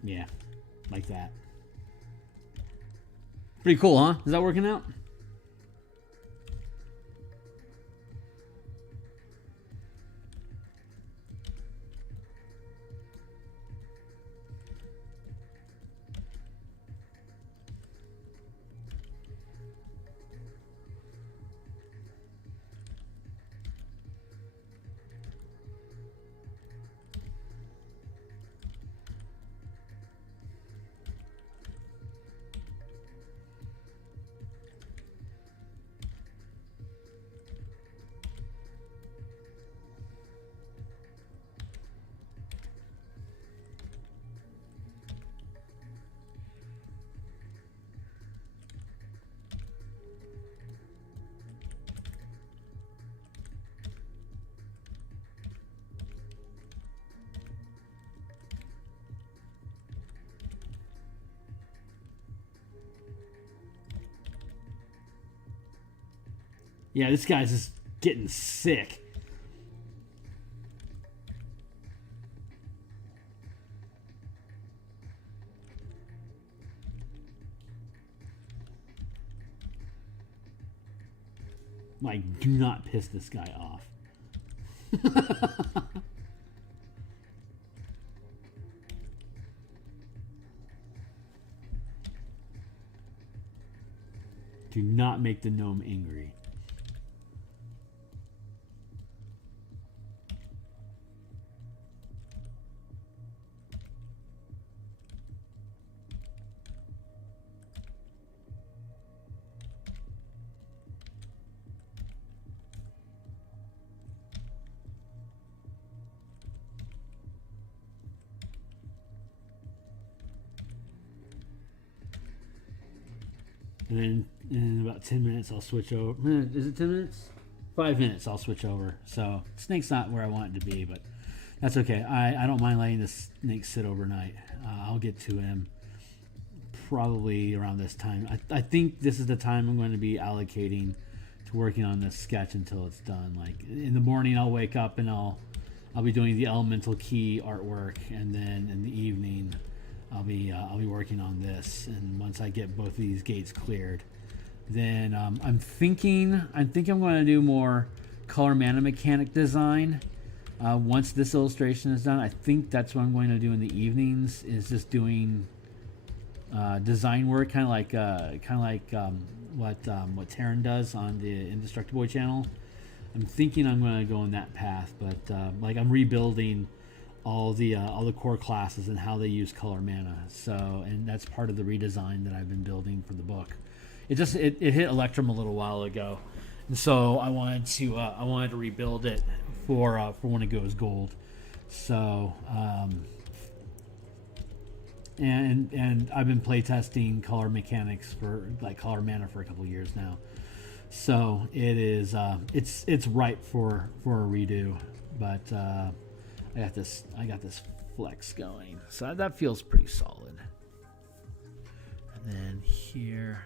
Yeah, like that. Pretty cool, huh? Is that working out? Yeah, this guy's just getting sick. Like, do not piss this guy off. Do not make the gnome angry. And then in about 10 minutes, I'll switch over. Is it 10 minutes? 5 minutes, I'll switch over. So snake's not where I want it to be, but that's okay. I don't mind letting the snake sit overnight. I'll get to him probably around this time. I think this is the time I'm going to be allocating to working on this sketch until it's done. Like in the morning, I'll wake up and I'll be doing the elemental key artwork, and then in the evening, I'll be working on this. And once I get both of these gates cleared, then I'm thinking I'm going to do more color mana mechanic design. Once this illustration is done, I think that's what I'm going to do in the evenings. Is just doing design work, kind of like what Taryn does on the Indestructible Boy channel. I'm thinking I'm going to go in that path, but like I'm rebuilding all the core classes and how they use color mana. So, and that's part of the redesign that I've been building for the book. It hit Electrum a little while ago, and so I wanted to rebuild it for when it goes gold. So, and I've been playtesting color mechanics for like color mana for a couple years now. So it is it's ripe for a redo, but I got this flex going, so that feels pretty solid. And then here,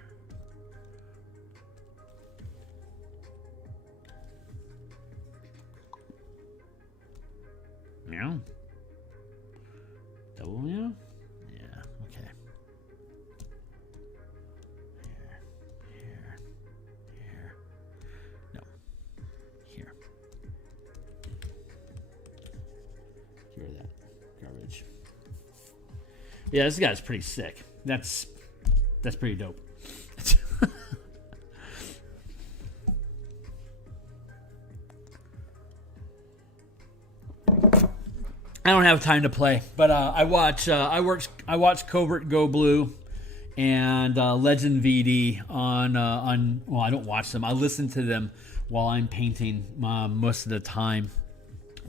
meow, double meow, yeah, okay. Here, no, here. Hear that garbage. Yeah, this guy's pretty sick. That's pretty dope. I don't have time to play, but I watch Covert Go Blue and Legend VD on. Well, I don't watch them. I listen to them while I'm painting most of the time.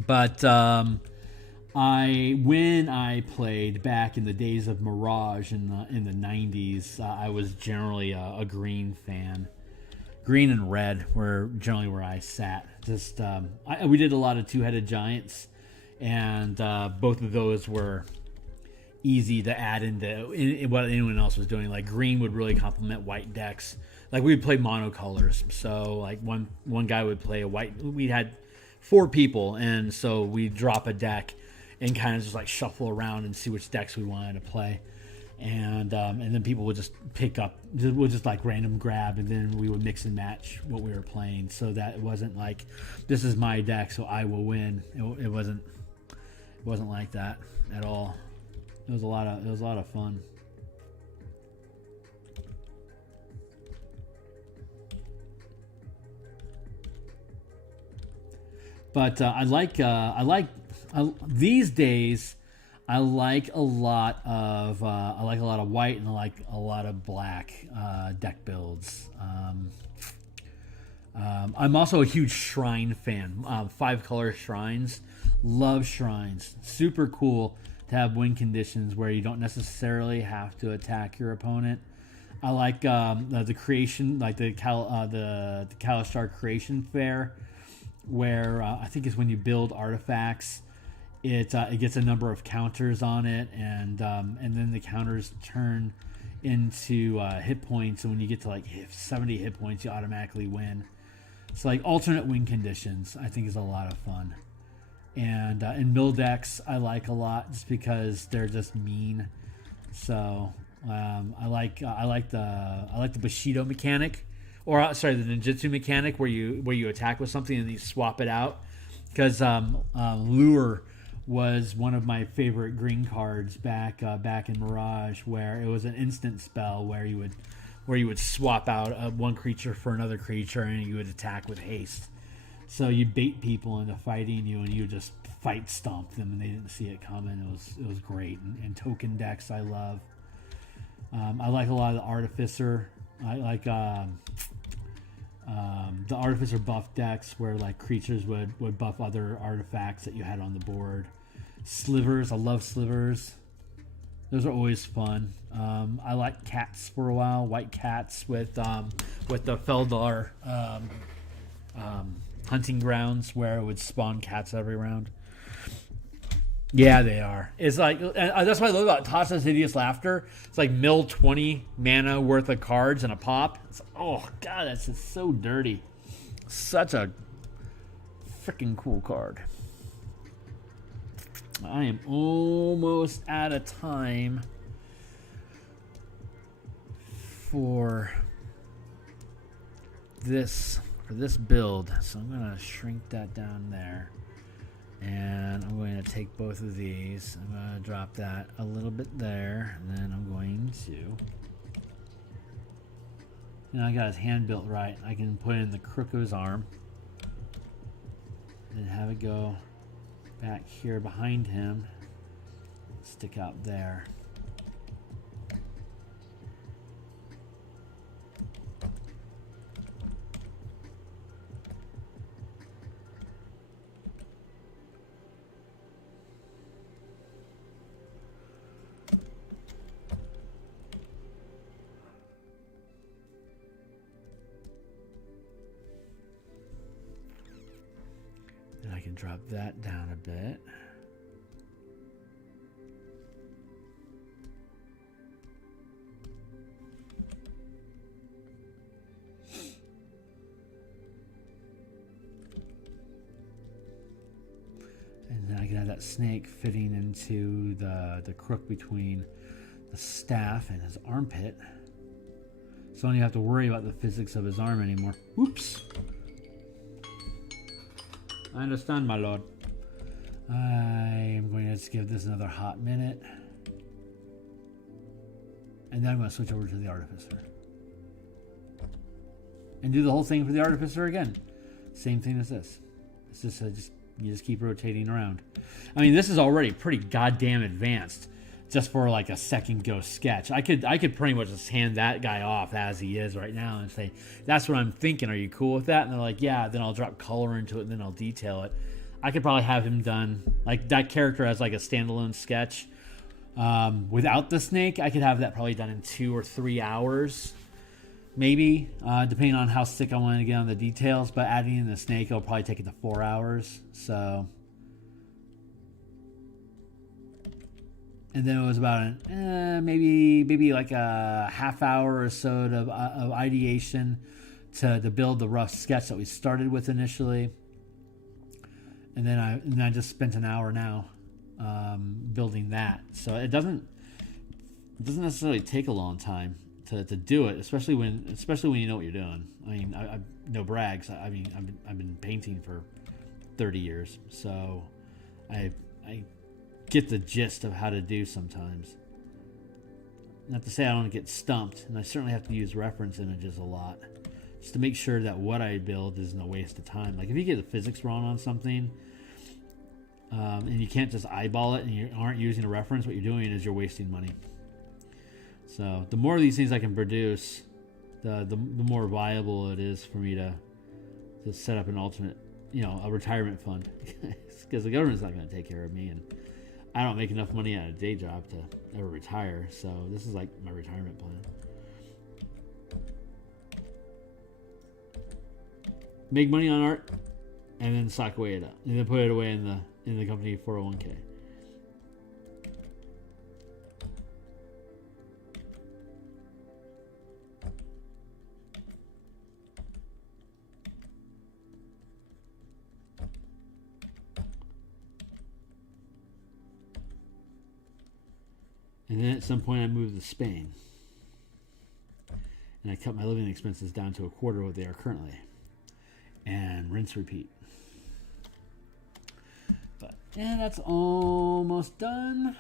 But when I played back in the days of Mirage in the 90s, I was generally a green fan. Green and red were generally where I sat. Just we did a lot of two-headed giants, and both of those were easy to add into what anyone else was doing. Like green would really complement white decks. Like we'd play monocolors. So like one guy would play a white. We had 4 people, and so we'd drop a deck and kind of just like shuffle around and see which decks we wanted to play. And then people would just pick up, would just like random grab, and then we would mix and match what we were playing, so that it wasn't like this is my deck, so I will win. It wasn't like that at all. It was a lot of fun. But these days. I like a lot of white, and I like a lot of black deck builds. I'm also a huge shrine fan. 5-color shrines, love shrines. Super cool to have win conditions where you don't necessarily have to attack your opponent. I like the creation, like the Kalistar Creation Fair, where I think it's when you build artifacts. It gets a number of counters on it, and then the counters turn into hit points. And when you get to like 70 hit points, you automatically win. So like alternate win conditions, I think is a lot of fun. And in mill decks, I like a lot just because they're just mean. So I like the Bushido mechanic, or sorry, the ninjutsu mechanic where you attack with something and you swap it out. Because Lure was one of my favorite green cards back in Mirage, where it was an instant spell where you would swap out one creature for another creature, and you would attack with haste. So you bait people into fighting you, and you just fight stomp them, and they didn't see it coming. It was great. And token decks I love. I like a lot of the Artificer. I like the Artificer buff decks where like creatures would buff other artifacts that you had on the board. Slivers, I love slivers. Those are always fun. I like cats for a while. White cats with the Feldar hunting grounds where it would spawn cats every round. Yeah, they are. It's like that's what I love about Tasha's Hideous Laughter. It's like mill 20 mana worth of cards and a pop. It's like, oh god, that's just so dirty. Such a freaking cool card. I am almost out of time for this build, so I'm gonna shrink that down there. And I'm going to take both of these. I'm going to drop that a little bit there. And then I'm going to... I got his hand built right. I can put in the crook of his arm. And have it go back here behind him. Stick out there. I can drop that down a bit. And then I can have that snake fitting into the crook between the staff and his armpit. So I don't have to worry about the physics of his arm anymore. Oops. I understand, my lord. I am going to just give this another hot minute. And then I'm going to switch over to the Artificer. And do the whole thing for the Artificer again. Same thing as this. It's just You just keep rotating around. I mean, this is already pretty goddamn advanced just for like a second go sketch. I could pretty much just hand that guy off as he is right now and say, that's what I'm thinking. Are you cool with that? And they're like, yeah. Then I'll drop color into it and then I'll detail it. I could probably have him done like that character as like a standalone sketch. Without the snake, I could have that probably done in 2 or 3 hours, maybe, depending on how sick I want to get on the details. But adding in the snake, it'll probably take it to 4 hours. So, and then it was about maybe like a half hour or so of ideation to build the rough sketch that we started with initially. And then I just spent an hour now building that. So it doesn't necessarily take a long time to do it, especially when you know what you're doing. I mean, I no brags. I mean, I've been painting for 30 years, so I get the gist of how to do sometimes. Not to say I don't get stumped, and I certainly have to use reference images a lot just to make sure that what I build isn't a waste of time. Like if you get the physics wrong on something, and you can't just eyeball it and you aren't using a reference, what you're doing is you're wasting money. So the more of these things I can produce, the more viable it is for me to set up an alternate, a retirement fund, because the government's not going to take care of me, and I don't make enough money at a day job to ever retire. So this is like my retirement plan. Make money on art, and then sock away it up, and then put it away in the company 401k. And then at some point I moved to Spain. And I cut my living expenses down to a quarter of what they are currently. And rinse, repeat. But, yeah, that's almost done.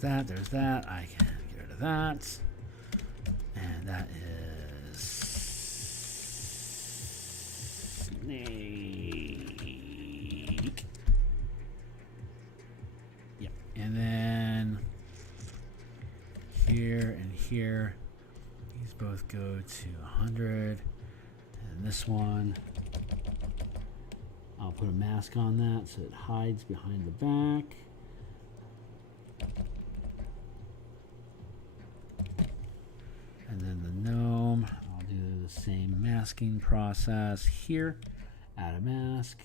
So there's that. I can get rid of that. And that is snake. Yep. And then here and here, these both go to 100. And this one, I'll put a mask on that so it hides behind the back. And then the gnome, I'll do the same masking process here. Add a mask.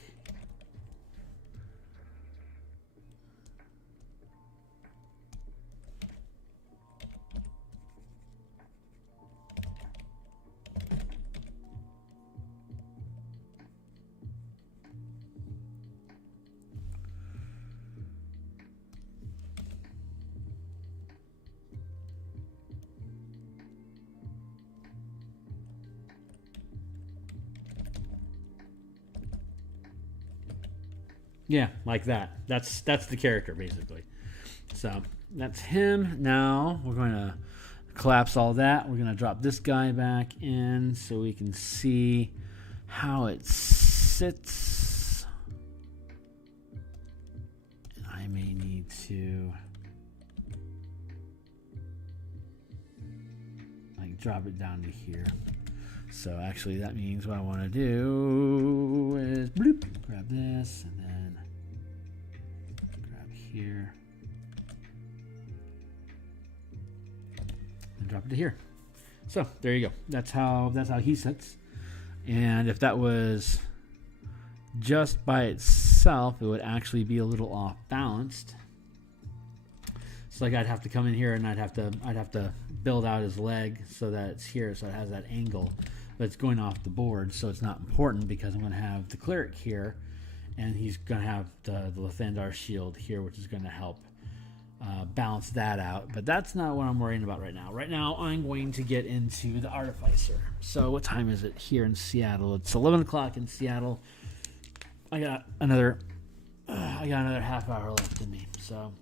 Yeah, like that. That's the character, basically. So that's him. Now we're going to collapse all that. We're going to drop this guy back in so we can see how it sits. may need to like drop it down to here. So actually that means what I want to do is bloop, grab this and then grab here and drop it to here. So there you go. That's how he sits. And if that was just by itself, it would actually be a little off balanced. So like I'd have to come in here and I'd have to build out his leg so that it's here, so it has that angle, but it's going off the board, so it's not important because I'm going to have the cleric here, and he's going to have the Lathandar shield here, which is going to help balance that out. But that's not what I'm worrying about right now. Right now, I'm going to get into the Artificer. So what time is it here in Seattle? It's 11 o'clock in Seattle. I got another half hour left in me. So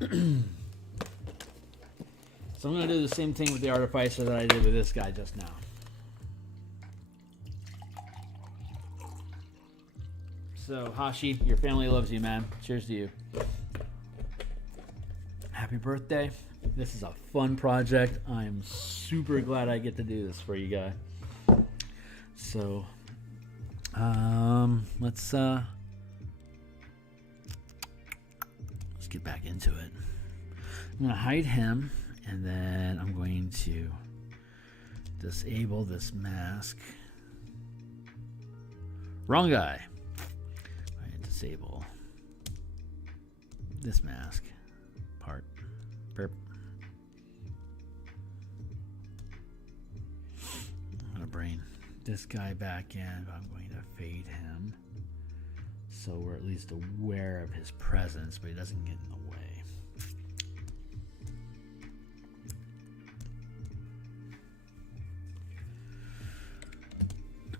so I'm going to do the same thing with the Artificer that I did with this guy just now. So, Haschi, your family loves you, man. Cheers to you. Happy birthday. This is a fun project. I am super glad I get to do this for you guys. So, let's get back into it. I'm going to hide him, and then I'm going to disable this mask. Wrong guy. Disable this mask part. Burp. I'm going to bring this guy back in, but I'm going to fade him so we're at least aware of his presence, but he doesn't get in the way.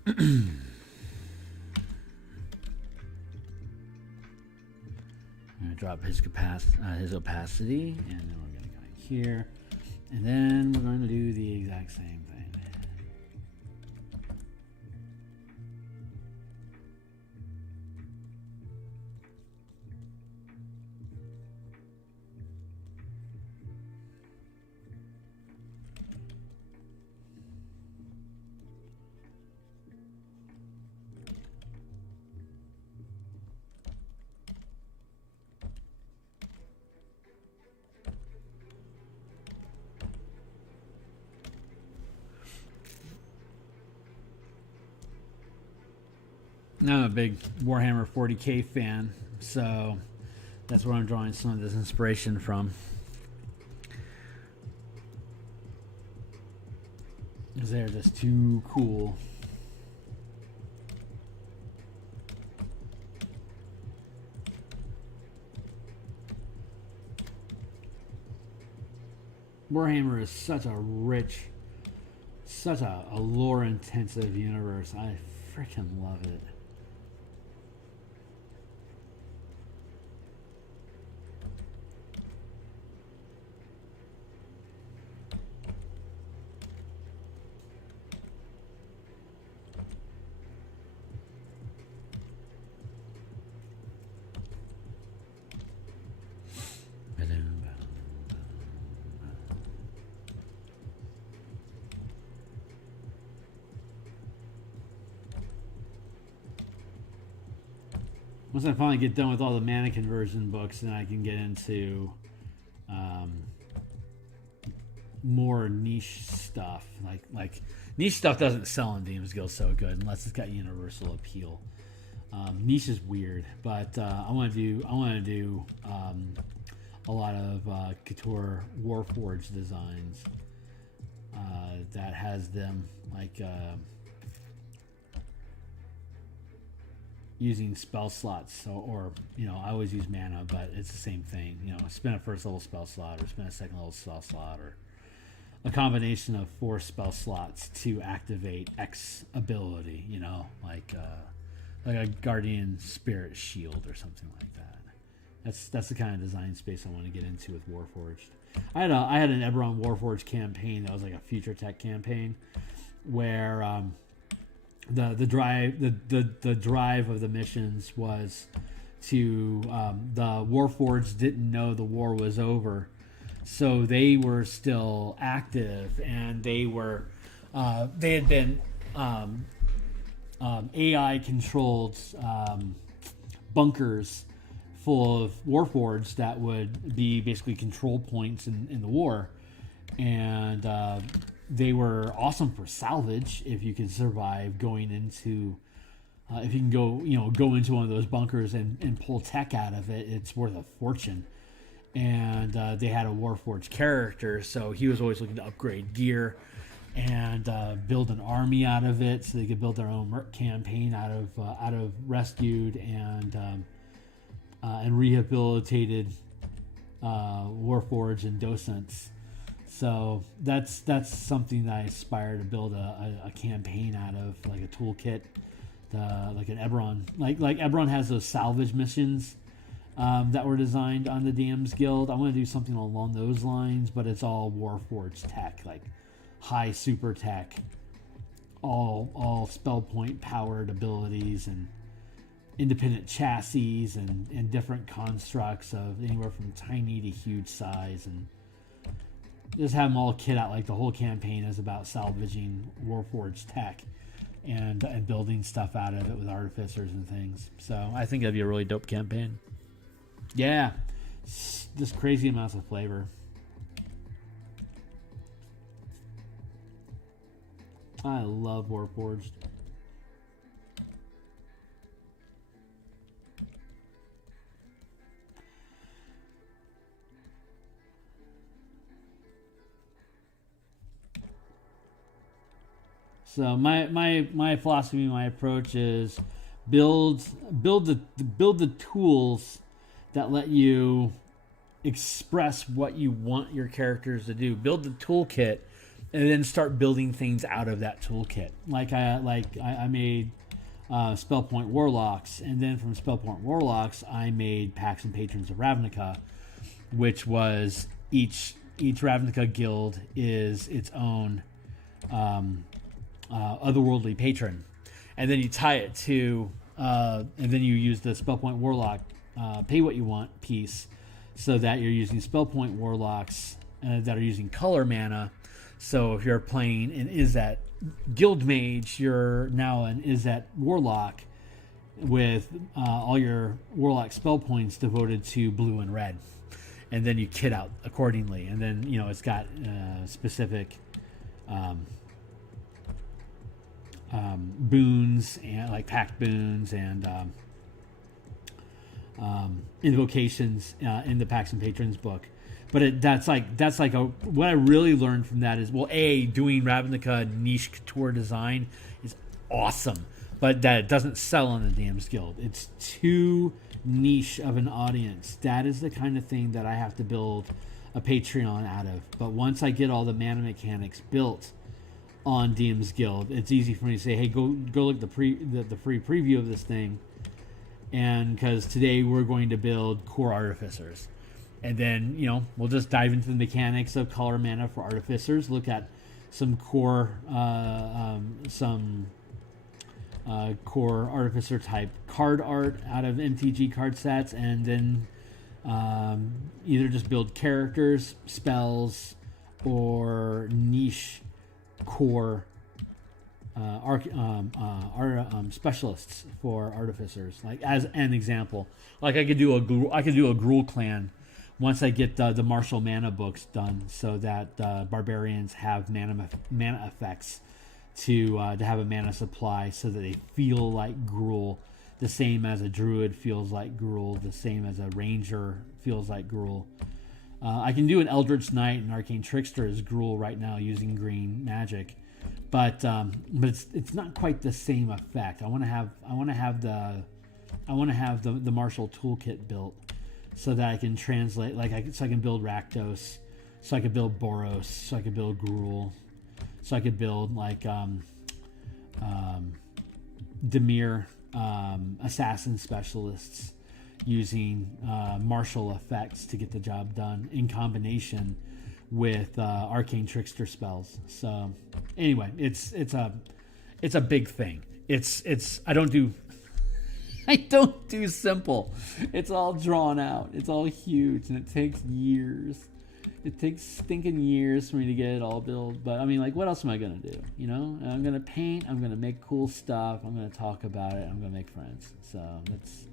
I'm going to drop his opacity, and then we're going to go in here, and then we're going to do the exact same thing. Now I'm a big Warhammer 40k fan, so that's where I'm drawing some of this inspiration from. Because they're just too cool. Warhammer is such a rich, such a lore-intensive universe. I freaking love it. Once I finally get done with all the mana conversion books, then I can get into more niche stuff. Like niche stuff doesn't sell in Demons Guild so good unless it's got universal appeal. Niche is weird, but I want to do a lot of Couture Warforged designs that has them like. Using spell slots, so, or I always use mana, but it's the same thing. Spend a first level spell slot, or spend a second level spell slot, or a combination of 4 spell slots to activate X ability. Like a Guardian Spirit Shield or something like that. That's the kind of design space I want to get into with Warforged. I had an Eberron Warforged campaign that was like a future tech campaign where. The drive of the missions was to the Warforged didn't know the war was over, so they were still active, and they had been AI controlled bunkers full of Warforged that would be basically control points in the war, and they were awesome for salvage if you could survive going into. If you can go into one of those bunkers and pull tech out of it, it's worth a fortune. And they had a Warforged character, so he was always looking to upgrade gear and build an army out of it, so they could build their own merc campaign out of rescued and rehabilitated Warforged and docents. So that's something that I aspire to build a campaign out of, like a toolkit. Like an Eberron, like Eberron has those salvage missions that were designed on the DM's Guild. I want to do something along those lines, but it's all Warforged tech, like high super tech, all spell point powered abilities and independent chassis and different constructs of anywhere from tiny to huge size, and just have them all kit out. Like the whole campaign is about salvaging Warforged tech. And building stuff out of it with artificers and things. So I think that'd be a really dope campaign. Yeah, just crazy amounts of flavor. I love Warforged. So my philosophy, my approach is build the tools that let you express what you want your characters to do. Build the toolkit, and then start building things out of that toolkit. I made Spellpoint Warlocks, and then from Spellpoint Warlocks, I made Pacts and Patrons of Ravnica, which was each Ravnica guild is its own otherworldly patron, and then you tie it to and then you use the Spellpoint Warlock pay what you want piece, so that you're using Spellpoint Warlocks that are using color mana. So if you're playing an Izzet Guild Mage, you're now an Izzet Warlock with all your Warlock spell points devoted to blue and red, and then you kit out accordingly, and then it's got specific boons, and like pact boons and invocations in the Pacts and Patrons book. But that's like what I really learned from that is, well, doing Ravnica niche couture design is awesome, but that it doesn't sell on the DM's Guild. It's too niche of an audience. That is the kind of thing that I have to build a Patreon out of. But once I get all the mana mechanics built on DM's Guild, it's easy for me to say, hey, go look at the free preview of this thing, and because today we're going to build core artificers, and then we'll just dive into the mechanics of color mana for artificers, look at some core core artificer type card art out of MTG card sets, and then either just build characters, spells, or niche core specialists for artificers. Like as an example, like I could do a Gruul clan once I get the martial mana books done, so that barbarians have mana effects to have a mana supply, so that they feel like Gruul, the same as a druid feels like Gruul, the same as a ranger feels like Gruul. I can do an Eldritch Knight and Arcane Trickster as Gruul right now using green magic, but it's not quite the same effect. I want to have the martial toolkit built, so that I can translate, so I can build Rakdos, so I could build Boros, so I could build Gruul, so I could build Dimir assassin specialists using martial effects to get the job done in combination with arcane trickster spells. So anyway, it's a big thing. I don't do I don't do simple. It's all drawn out. It's all huge, and it takes years. It takes stinking years for me to get it all built. But I mean, like, what else am I gonna do? You know, I'm gonna paint. I'm gonna make cool stuff. I'm gonna talk about it. I'm gonna make friends. So that's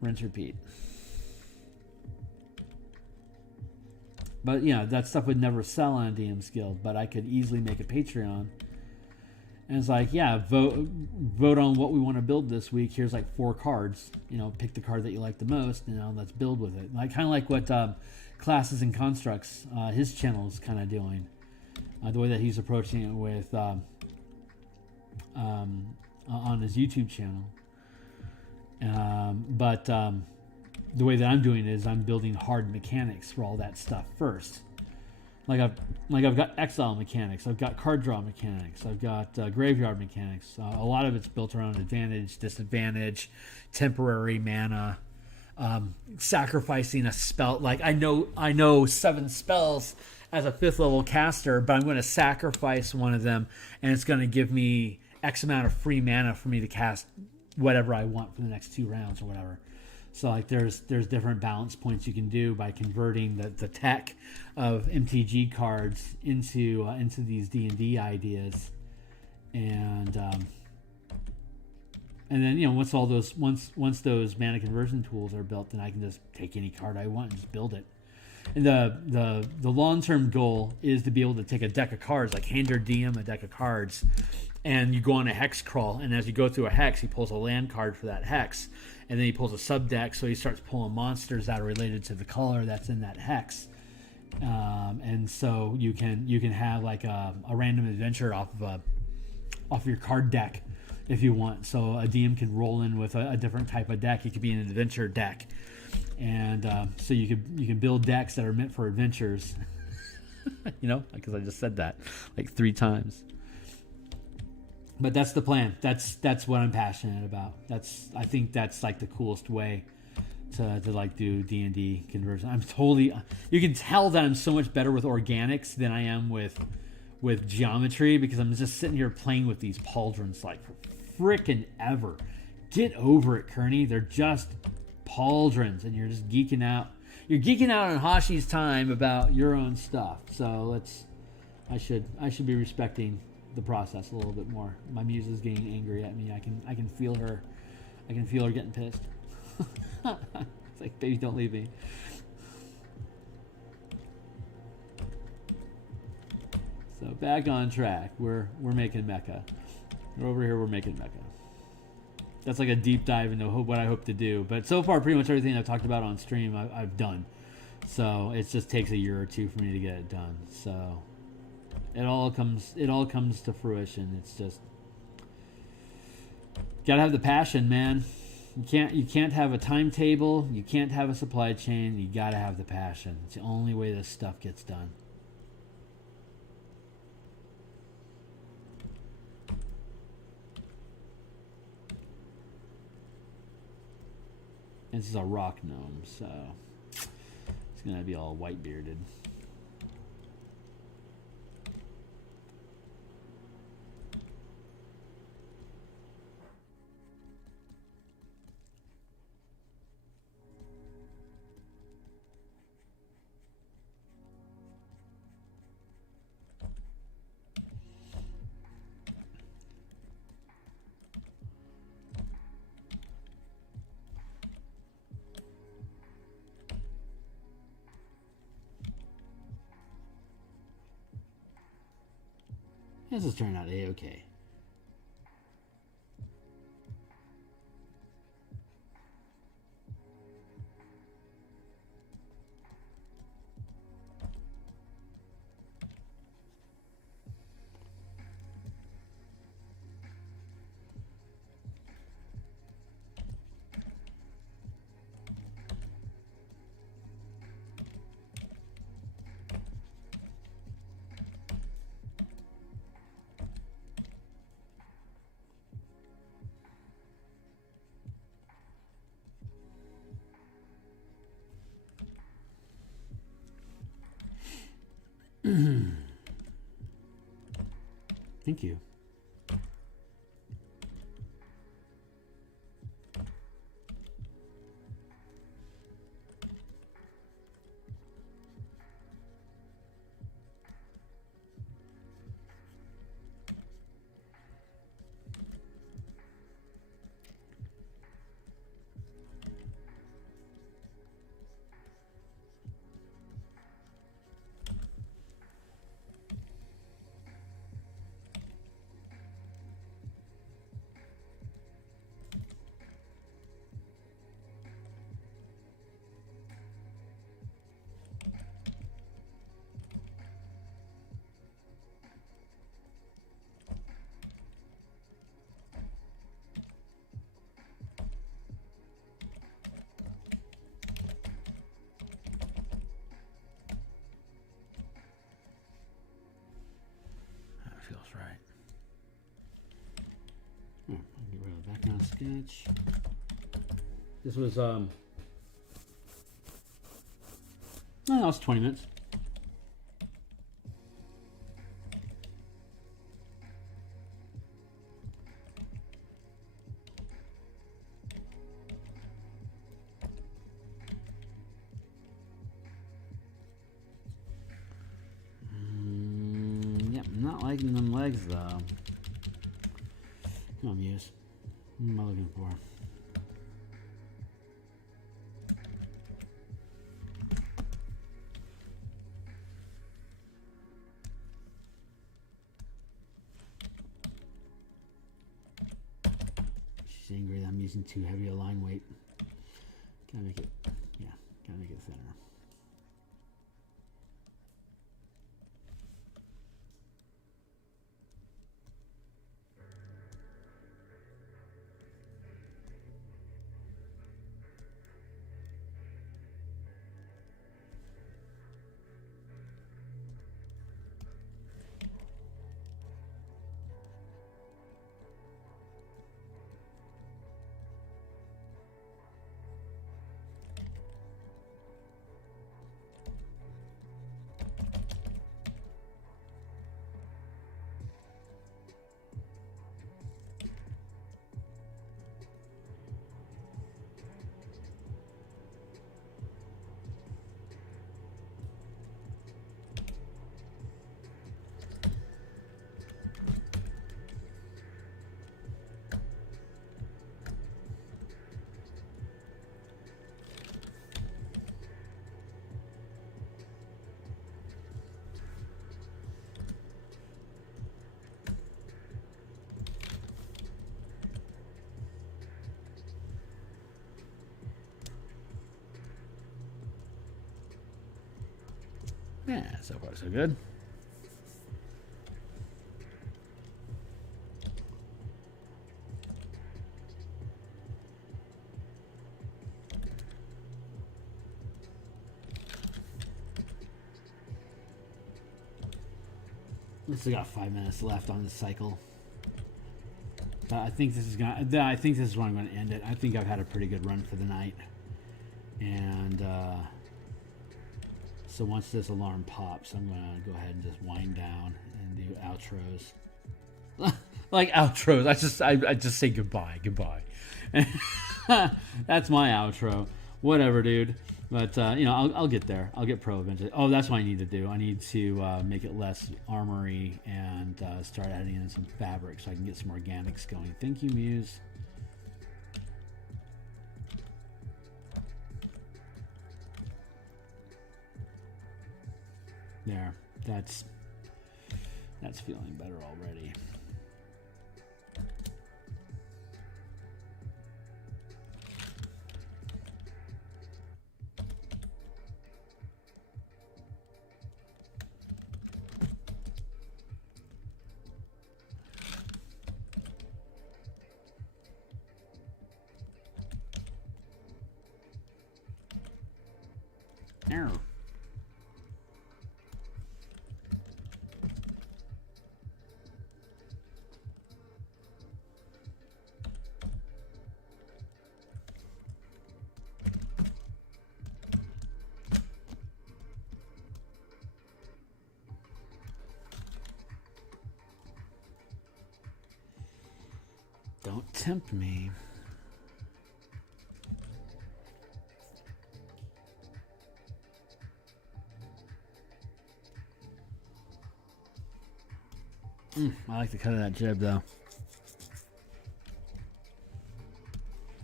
rinse, repeat. But you know, that stuff would never sell on DM's Guild. But I could easily make a Patreon. And it's like, yeah, vote on what we want to build this week. Here's like 4 cards. You know, pick the card that you like the most. You know, let's build with it. Like kind of like what Classes and Constructs, his channel is kind of doing. The way that he's approaching it with on his YouTube channel. But the way that I'm doing it is I'm building hard mechanics for all that stuff first. Like I've got exile mechanics, I've got card draw mechanics, I've got graveyard mechanics. A lot of it's built around advantage, disadvantage, temporary mana, sacrificing a spell. Like I know 7 spells as a 5th level caster, but I'm going to sacrifice one of them, and it's going to give me X amount of free mana for me to cast whatever I want for the next 2 rounds or whatever. So like there's different balance points you can do by converting the tech of MTG cards into these D&D ideas, and then, you know, once those mana conversion tools are built, then I can just take any card I want and just build it. And the long-term goal is to be able to take a deck of cards, like hand your DM a deck of cards, and you go on a hex crawl, and as you go through a hex, he pulls a land card for that hex, and then he pulls a sub deck, so he starts pulling monsters that are related to the color that's in that hex. And so you can have like a random adventure off of your card deck if you want. So a DM can roll in with a different type of deck. It could be an adventure deck, and so you can build decks that are meant for adventures. You know, because I just said that like 3 times. But that's the plan. That's what I'm passionate about. I think that's like the coolest way to like do D&D conversion. You can tell that I'm so much better with organics than I am with geometry, because I'm just sitting here playing with these pauldrons like for frickin' ever. Get over it, Kearney. They're just pauldrons, and you're just geeking out. You're geeking out on Haschi's time about your own stuff. So I should be respecting the process a little bit more. My muse is getting angry at me. I can feel her. I can feel her getting pissed. It's like, baby, don't leave me. So back on track. We're making mecha. We're over here. We're making mecha. That's like a deep dive into what I hope to do. But so far, pretty much everything I've talked about on stream, I've done. So it just takes a year or 2 for me to get it done. So it all comes to fruition. It's just gotta have the passion, man. You can't have a timetable. You can't have a supply chain. You gotta have the passion. It's the only way this stuff gets done. This is a rock gnome, so it's gonna be all white bearded. This is turning out A-okay. Thank you. sketch. This was no, that was 20 minutes. Yep, not liking them legs though. Come on, Muse. What am I looking for? She's angry that I'm using too heavy a line weight. Gotta make it, yeah, gotta make it thinner. Yeah, so far so good. This has got 5 minutes left on this cycle. But I think this is gonna. I think this is where I'm going to end it. I think I've had a pretty good run for the night, and so once this alarm pops, I'm going to go ahead and just wind down and do outros. Like outros, I just say goodbye. That's my outro. Whatever, dude. But you know, I'll get there. I'll get pro eventually. Oh, that's what I need to do. I need to make it less armory and start adding in some fabric so I can get some organics going. Thank you, Muse. There. That's feeling better already. There. Don't tempt me. I like the cut of that jib, though.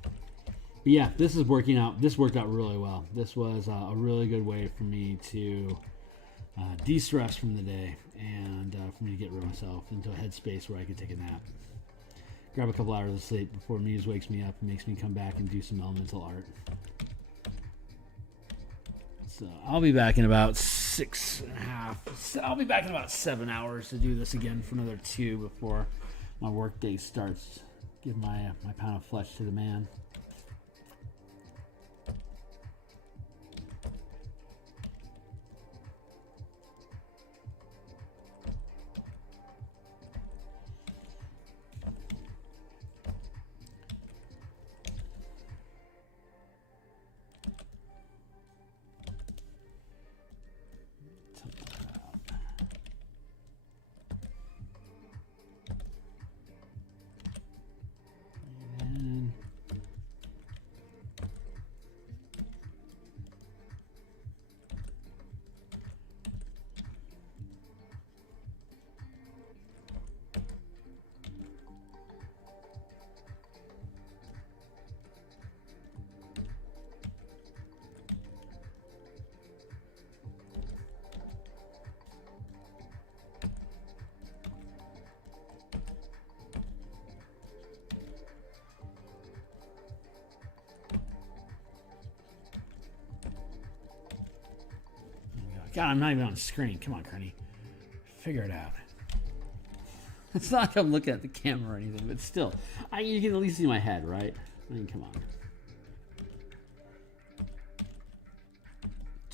But yeah, this is working out. This worked out really well. This was a really good way for me to de-stress from the day and for me to get myself into a headspace where I could take a nap. Grab a couple hours of sleep before Muse wakes me up and makes me come back and do some elemental art. So I'll be back in about 6.5. I'll be back in about 7 hours to do this again for another 2 before my work day starts. Give my pound of flesh to the man. God, I'm not even on screen. Come on, Kearney. Figure it out. It's not like I'm looking at the camera or anything, but still. You can at least see my head, right? I mean, come on.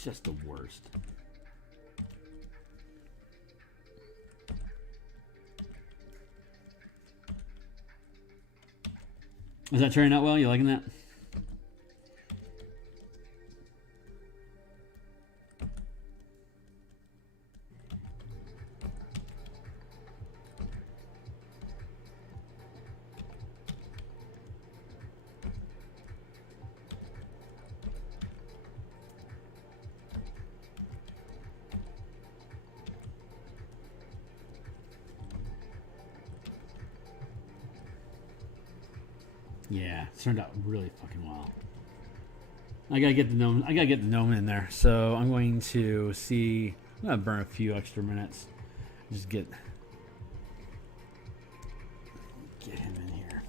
Just the worst. Is that turning out well? You liking that? Yeah, it turned out really fucking well. I gotta get the gnome. I gotta get the gnome in there. So I'm going to see. I'm gonna burn a few extra minutes. Just get him in here.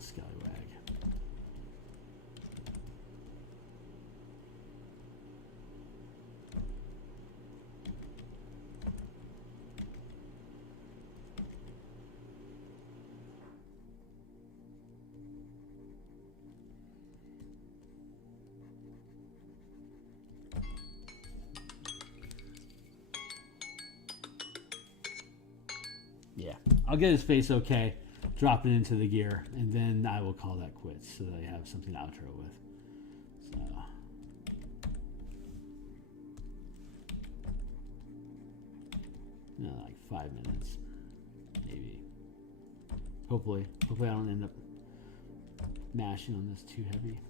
Scallywag. Yeah, I'll get his face okay. Drop it into the gear, and then I will call that quits so that I have something to outro with. So, like 5 minutes, maybe. Hopefully I don't end up mashing on this too heavy.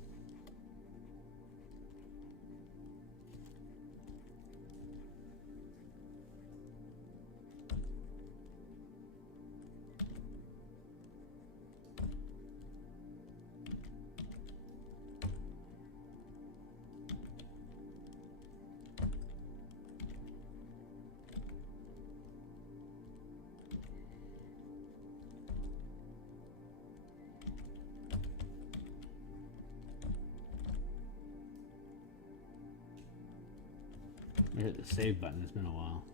I hit the save button. It's been a while.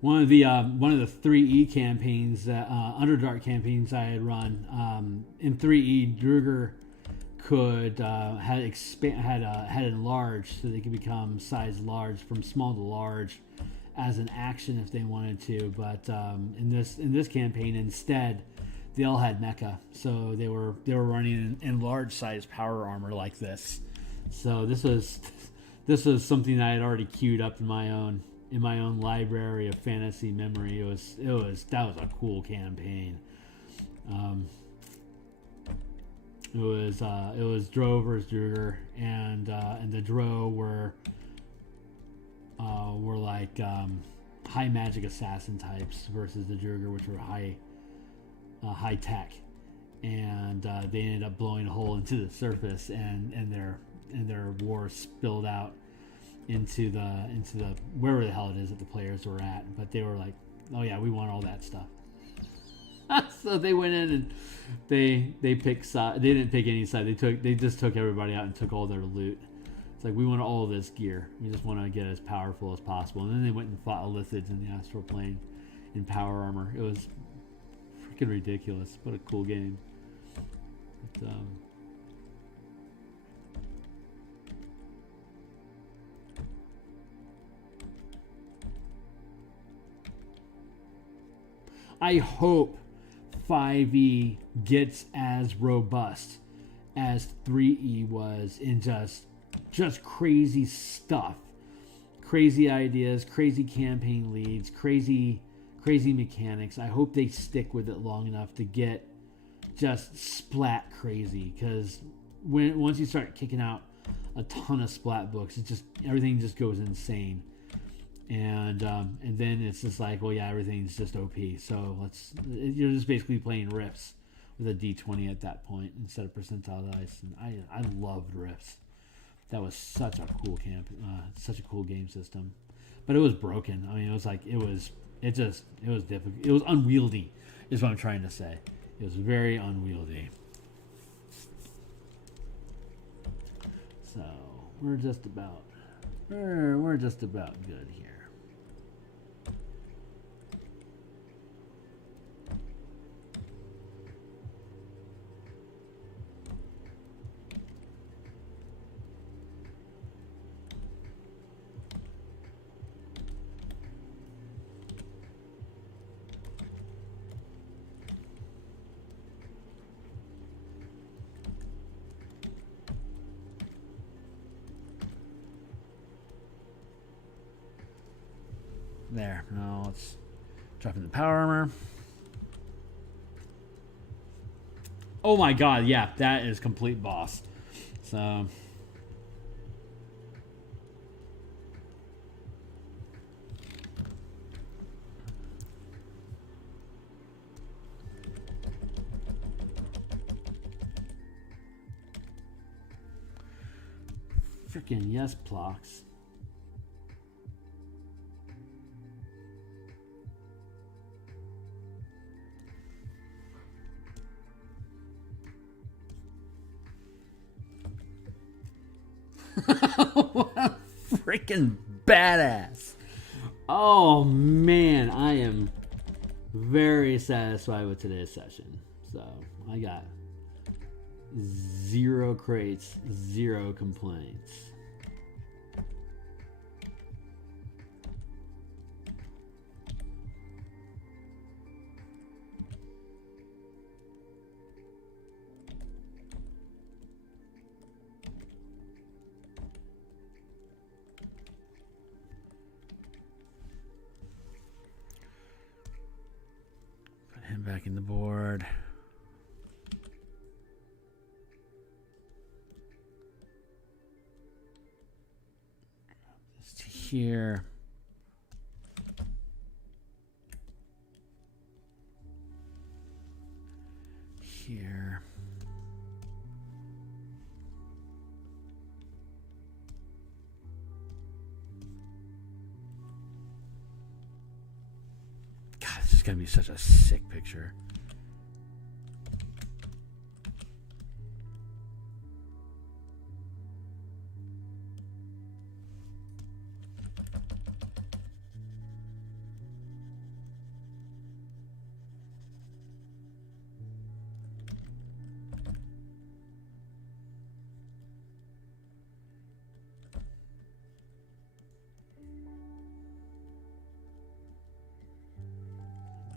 One of the 3E campaigns, Underdark campaigns I had run in 3E, Druger could had enlarged, so they could become size large from small to large as an action if they wanted to. But in this campaign, instead, they all had mecha, so they were running in large size power armor like this. So this was something I had already queued up in my own library of fantasy memory. That was a cool campaign. It was Dro versus Druger, and the Dro were like high magic assassin types versus the Druger, which were high tech, and they ended up blowing a hole into the surface, and their war spilled out into the wherever the hell it is that the players were at. But they were like, oh yeah, we want all that stuff. So they went in and they picked side. They didn't pick any side. They just took everybody out and took all their loot. It's like, we want all of this gear. We just want to get as powerful as possible. And then they went and fought Illithids in the astral plane in power armor. It was freaking ridiculous. What a cool game. But, I hope 5e gets as robust as 3e was in just crazy stuff, crazy ideas, crazy campaign leads, crazy crazy mechanics. I hope they stick with it long enough to get just splat crazy, because once you start kicking out a ton of splat books, it just everything just goes insane, and then it's just like, well, yeah, everything's just OP. So you're just basically playing riffs with a D20 at that point instead of percentile dice. And I loved riffs. That was such a cool such a cool game system, but it was broken. I mean, it was difficult. It was unwieldy, is what I'm trying to say. It was very unwieldy. So we're just about good here. There. Now let's drop in the power armor. Oh my god, yeah, that is complete boss. So freaking yes, Plox. Freaking badass. Oh man, I am very satisfied with today's session. So I got 0 crates, 0 complaints. Him back in the board. Just here. Here. This is going to be such a sick picture.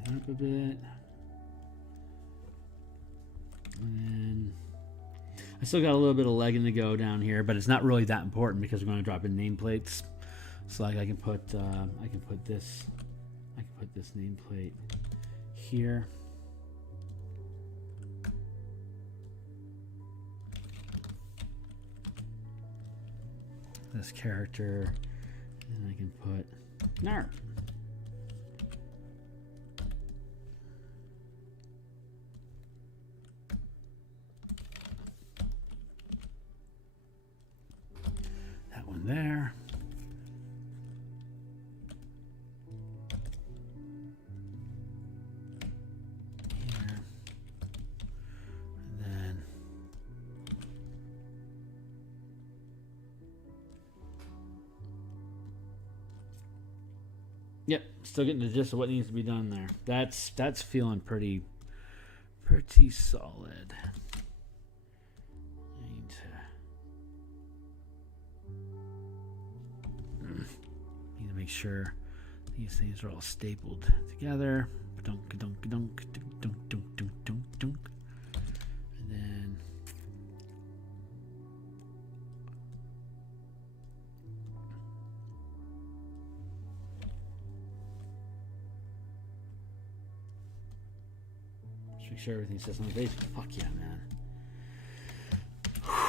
Up a bit, and then I still got a little bit of legging to go down here, but it's not really that important because we're going to drop in nameplates. So like I can put this nameplate here. This character, and I can put NARP. There. Here. And then yep, still getting the gist of what needs to be done there. That's feeling pretty solid. Need to make sure these things are all stapled together. And then Just make sure everything sits on the base. Fuck yeah, man.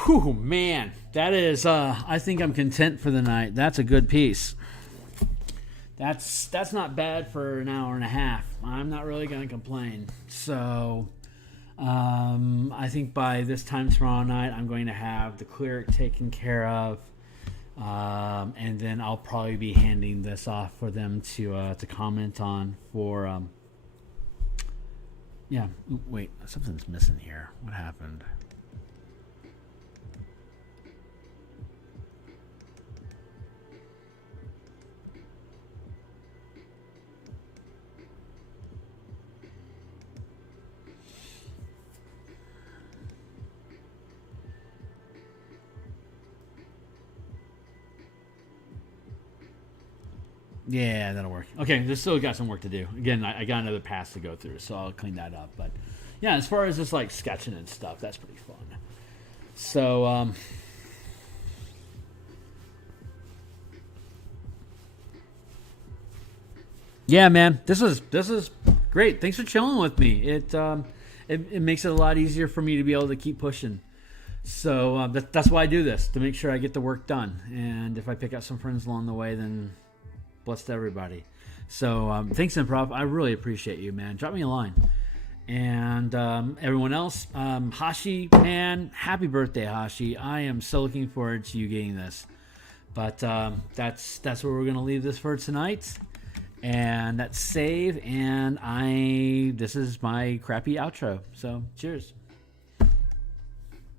Whew, man. That is, I think I'm content for the night. That's a good piece. That's not bad for an hour and a half. I'm not really going to complain. So, I think by this time tomorrow night, I'm going to have the cleric taken care of. And then I'll probably be handing this off for them to comment on for, yeah. Ooh, wait, something's missing here. What happened? Yeah, that'll work. Okay, there's still got some work to do. Again, I got another pass to go through, so I'll clean that up. But yeah, as far as just like sketching and stuff, that's pretty fun. So, yeah, man, this is great. Thanks for chilling with me. It makes it a lot easier for me to be able to keep pushing. So that's why I do this, to make sure I get the work done. And if I pick up some friends along the way, then bless to everybody. So thanks, Improv. I really appreciate you, man. Drop me a line. And everyone else, Haschi, man, happy birthday, Haschi. I am so looking forward to you getting this. But that's where we're going to leave this for tonight. And that's save. And this is my crappy outro. So cheers.